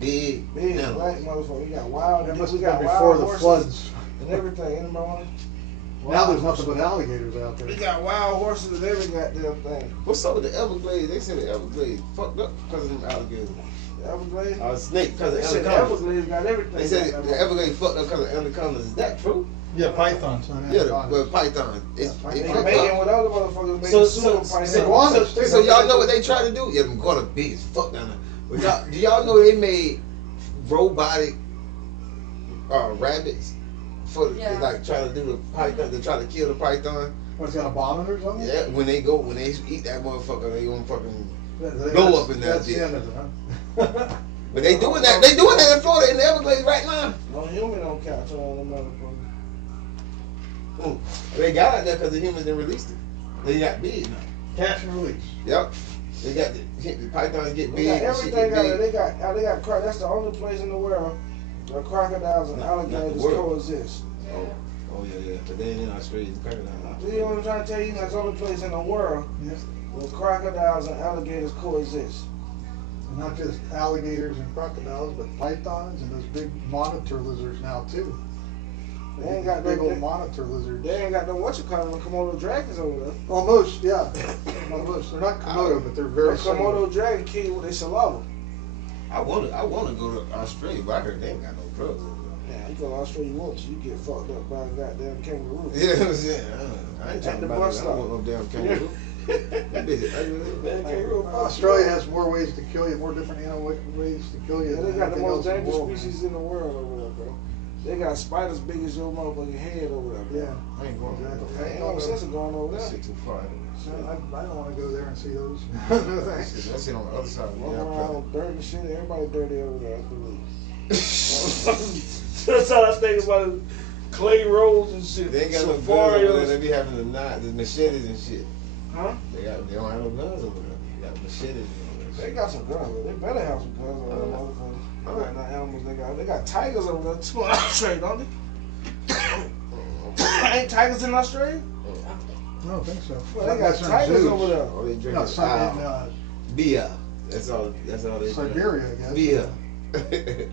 Big. Big animals. black motherfucker. We got wild. That must we have got been wild before the horses floods. and everything in the morning. Now there's nothing but alligators out We there. got wild horses and every goddamn thing. What's up with the Everglades? They said the Everglades fucked up because of them alligators. The Everglades. Snake because They of said the anacondas. Everglades got everything. They said the Everglades fucked up because of anacondas. Is that true? Yeah, pythons. Yeah, but python. It's Yeah, They it python. fucked making up. with other motherfuckers making So super pythons. iguanas, too. So y'all know what they try to do? Yeah, them iguanas big as fuck down there. But y'all, do y'all know they made robotic rabbits for Yeah. like trying to do the python, to try to kill the python? What's got a bomb in it or something? Yeah, when they eat that motherfucker, they gonna fucking. That's- Blow up in that That's the bitch. end of it, huh? But they doing that. They doing that in Florida in the Everglades right now. No human don't catch on them motherfuckers. They got it there because the humans didn't release it. They got big now. Catch and release. Yep. They got the pythons get They big. got and shit everything get out there. big. They got that's the only place in the world where crocodiles and Not the alligators world. coexist. Oh yeah. But they ain't in Australia. The crocodile. You know what I'm trying to tell you? That's the only place in the world Yes. where crocodiles and alligators coexist. And not just alligators and crocodiles, but pythons and those big monitor lizards now too. They ain't got big no- old monitor lizards. They ain't got no Komodo dragons over there. Almost, yeah. Almost. They're not Komodo, but they're very The similar. Komodo dragon kill you with their saliva. I wanna go to Australia, but I heard they ain't got no drugs over Yeah, you go to Australia once, you get fucked up by a goddamn kangaroo. there. Yeah, I'm saying. I ain't At talking the about bus that. I don't stop. want no damn kangaroo. That bitch ugly. Man, kangaroo fuck you Australia up. has more ways to kill you, more different ways to kill you. Yeah, they than got the anything most else in the dangerous world. species in the world over there, bro. They got spiders big as your motherfucking head over there, bro. Yeah. I ain't going Exactly. There ain't no sense of going over That there. shit too far. I don't want to go there and see those. No thanks. That shit on the other side of the Walk damn around dirt and shit. Everybody dirty over there, I believe. That's all I think about is clay roads and shit. They ain't got no guns Safari over there. They be having the machetes and shit. Huh? They don't have no guns over there. They got machetes and all that They shit. got some guns, but they better have some guns over there, motherfuckers. They got no animals. They got tigers over there too in Australia, don't they? Ain't tigers in Australia? I don't think so. Well, they got That's in tigers zoos. over there. All they drink No, is some in beer. That's all they drink. Siberia, I guess. Beer.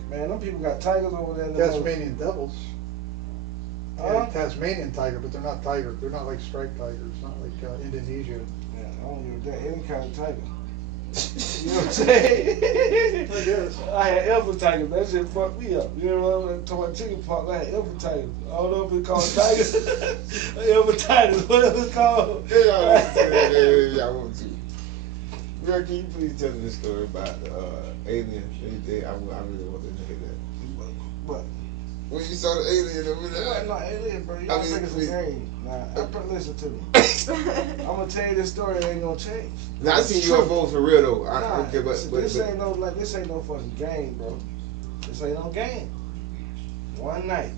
Man, them people got tigers over there in the Tasmanian devils. Huh? Tasmanian tiger, but they're not tiger. They're not like striped tigers. Not like Indonesia. Yeah, I don't give a damn any kind of tiger. You know what I'm saying? I guess. I had elephant tigers. That shit fucked me up. You know what I'm talking about? Chicken pox. I had elephant tigers. I don't know if it's called tigers. Elephant tigers. Whatever it's called. I want to. Girl, can you please tell me this story about alien? I really want to hear that. But When you saw the alien over I'm there, not alien, bro. You I don't mean, think it's a we- game. Nah, listen to me. I'm gonna tell you this story. It ain't gonna change. now I seen It's true. UFOs for real though. Nah, Okay, but this ain't no fucking game, bro. This ain't no game. One night,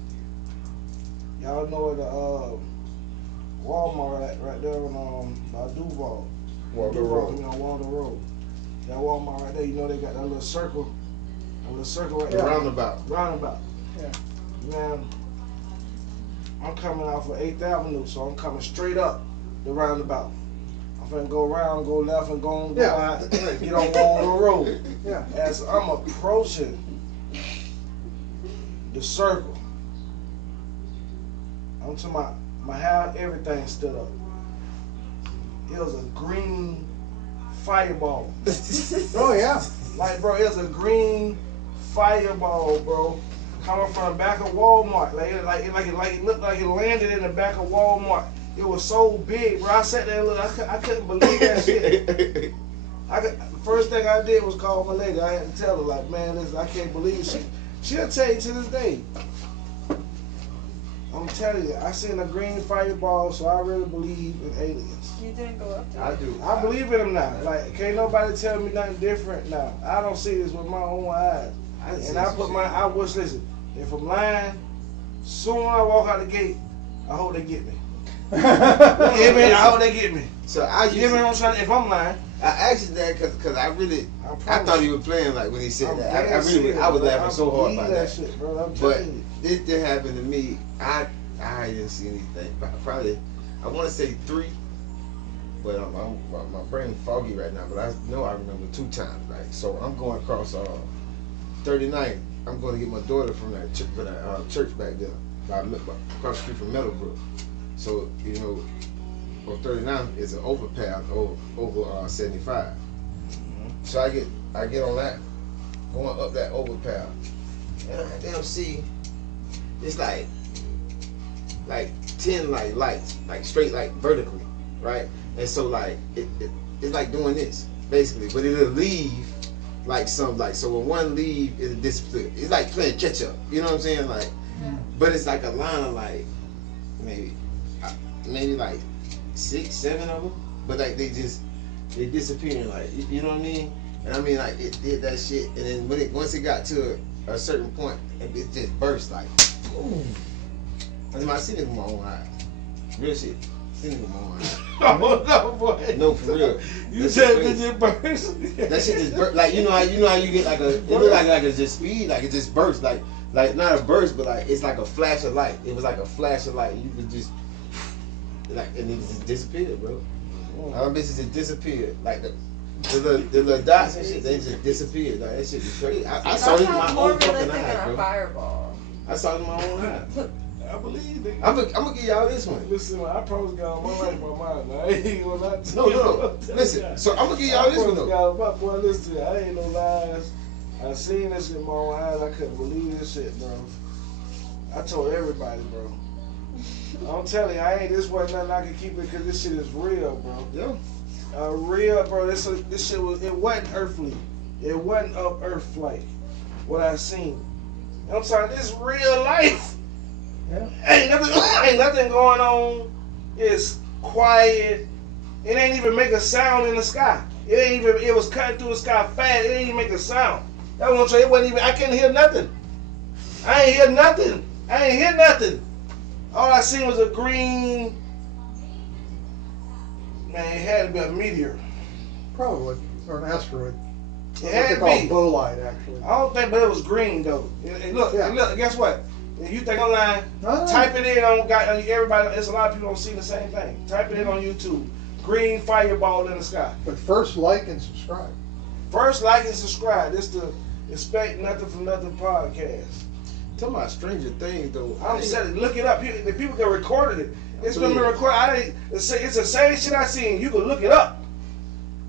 y'all know where the Walmart at right there on by Duval. Walker Duval, Road. you know, Walter Road. That Walmart right there, you know they got that little circle right The there. roundabout. Roundabout. Yeah. Man, I'm coming off of 8th Avenue, so I'm coming straight up the roundabout. I'm finna go around, go left, and go Yeah. out, get on Walter Road. Yeah. As I'm approaching the circle, I'm talking about my hair, everything stood up. It was a green fireball. Oh yeah. Like, bro, it was a green fireball, bro, coming from the back of Walmart. Like it looked like it landed in the back of Walmart. It was so big, bro. I sat there and looked. I couldn't believe that shit. First thing I did was call my lady. I had to tell her, like, man, listen, I can't believe it. She'll tell you to this day. I'm telling you, I seen a green fireball, so I really believe in aliens. You didn't go up to I it? do. I believe in them now. Like, can't nobody tell me nothing different now. I don't see this with my own eyes. And I wish, listen, if I'm lying, soon as I walk out the gate, I hope they get me. You hear me? I hope they get me. So You hear me what I'm saying? If I'm lying. I asked you that because I thought he was playing like when he said that. I was laughing so hard about that. Shit, bro. But this didn't happen to me. I didn't see anything. Probably, I want to say 3, but my brain foggy right now. But I know I remember 2 times. Like, so I'm going across 39th. I'm going to get my daughter from that church back there, across the street from Meadowbrook. So you know, on 39th is an overpass over 75. So I get on that, going up that overpass, and I damn see it's like 10 lights, straight vertically, right? And so it's like doing this basically, but it'll leave so when one leave it'll disappear. It's like playing catch up, you know what I'm saying? But it's like a line of maybe 6, 7 of them, but they disappearing, you know what I mean? And I mean it did that shit, and then once it got to a certain point, it just burst boom. I seen it with my own eyes, real shit. Seen it with my own eyes. Oh no, boy. No, for real. You said it just burst. That shit just burst. You know how you get it look like it's just speed, it just burst, like not a burst, but it's like a flash of light. It was like a flash of light. You could just and it just disappeared, bro. All bitches just disappeared. The little dots and shit, they just disappeared. That shit is crazy. I saw it in my own fucking eyes, bro. Fireball. I saw it in my own eyes. I believe it. I'm gonna give y'all this one. Listen, I probably got my right in my mind. I ain't gonna lie to you. No. Listen, so I'm gonna give y'all this one though. Boy, listen, I ain't no lies. I seen this in my own eyes. I couldn't believe this shit, bro. I told everybody, bro. I'm telling you, this wasn't nothing I could keep it because this shit is real, bro. Yeah. Real, bro. This shit it wasn't earthly. It wasn't up earth flight. What I seen. I'm sorry, this is real life. Yeah. Ain't nothing going on. It's quiet. It ain't even make a sound in the sky. It was cutting through the sky fast. It didn't even make a sound. That's what I'm saying. It wasn't even, I couldn't hear nothing. I ain't hear nothing. All I seen was a green, man, it had to be a meteor. Probably, or an asteroid. It had to what they be. call bolide, actually. I don't think, but it was green though. Look, guess what? If you think I'm lying, type it in on everybody. There's a lot of people don't see the same thing. Type it in on YouTube. Green fireball in the sky. But first, like and subscribe. First, like and subscribe. This the Expect Nothin from Nothin Podcast. Talking about Stranger Things though. I'm saying, look it up. The people can record it. It's been recorded. It's the same shit I seen. You can look it up.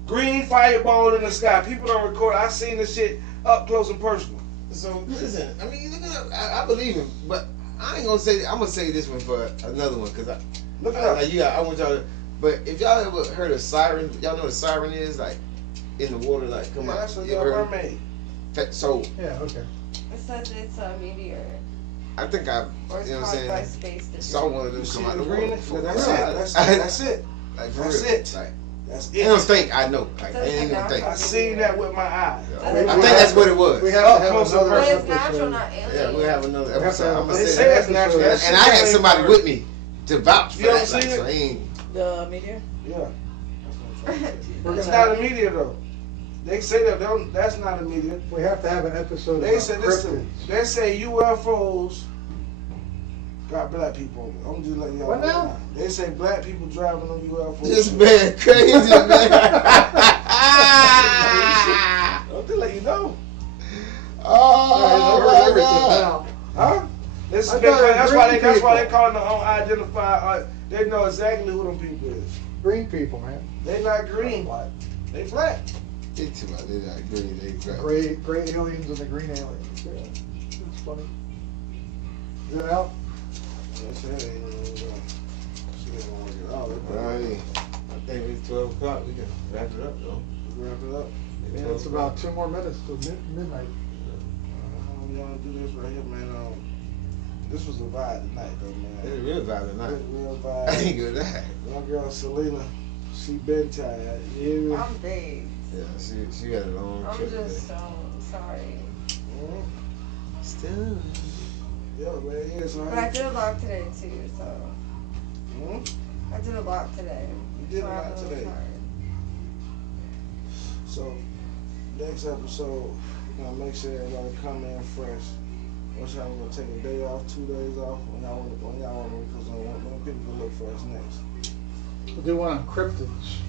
Green fireball in the sky. People don't record. I seen this shit up close and personal. So listen, I mean, look it up. I believe him, but I ain't gonna say. I'm gonna say this one for another one because Look it up. I want y'all to. But if y'all ever heard of siren, y'all know what a siren is, in the water, come out. That's a mermaid. So Yeah, okay. It says it's a meteor. I think Or it's you know what I'm caused by saying, space debris. saw one of them come out of the Green? water. That's it. For That's real. it. That's it. I don't think I know. I ain't gonna think. I seen that with my eyes. I think that's what it was. We have to have close another But it's episode. natural, not alien. Yeah, we'll have another We have to episode. have I'm gonna They say say that. it's natural. That And I shit had ain't somebody hard. with me to vouch for You ever that. seen So it? I ain't. The meteor? Yeah. We're It's gonna not a meteor though. They say that's not a meteor. We have to have an episode They about said this. cryptids. They say UFOs got black people over. I'm just letting y'all What know. now? They say black people driving on UFOs. This man crazy, man. Don't they let you know? Oh my God. Now, Huh? This is I big, thought it was that's why they people. call them unidentified. They know exactly who them people is. green people, man. They not green. Black. They black. They too much. They like green. They grab. Gray aliens and the green aliens. Yeah, it's funny. Is it out? That's it. She didn't want to get out. Right. I think it's 12 o'clock. We can wrap it up though. Wrap it up. Yeah, it's about 2 more minutes till midnight. We want to do this right here, man. This was a vibe tonight, though, man. It's a real vibe tonight. It's a real vibe. I ain't good at that. My girl Selena, she been tired. You hear me? I'm big. Yeah, she got a long I'm trip just today. so sorry. Mm-hmm. Still. Yeah, man. Yeah, so But I did a lot today too, so hmm? I did a lot today. You did a So I'm lot little today. tired. So, next episode, you know, make sure everybody come in fresh. What y'all gonna take a day off, 2 days off? When y'all want to, because when people can look for us next. We'll do one on cryptids.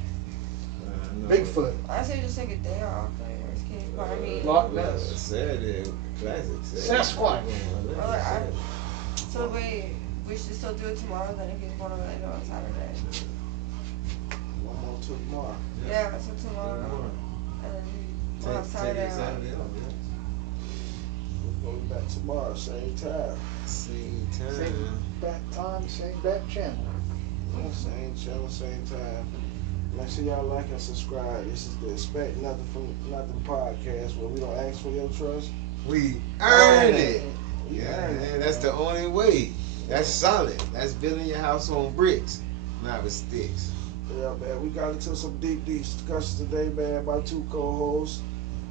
No. Bigfoot. I say just take a day off. Like, where's King Party? Loch Ness. Saturday, classic. Sasquatch. So wait, we should still do it tomorrow then if he's born on Orlando on Saturday. One more till tomorrow. Yeah, so tomorrow. And then we'll have Saturday off. We'll be back tomorrow, same time. Same time. Same bat time, same bat channel. Same channel, same time. Make sure y'all like and subscribe. This is the Expect Nothin from Nothin Podcast, where we don't ask for your trust. We earn it. We Yeah, earn it, man, that's the only way. That's solid. That's building your house on bricks, not with sticks. Yeah, man, we got into some deep discussions today, man. My two co-hosts,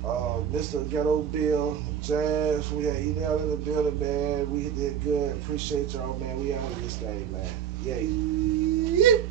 Mr. Ghetto Bill, Jazz. We had Enel in the building, man. We did good. Appreciate y'all, man. We out of this thing, man. Yay.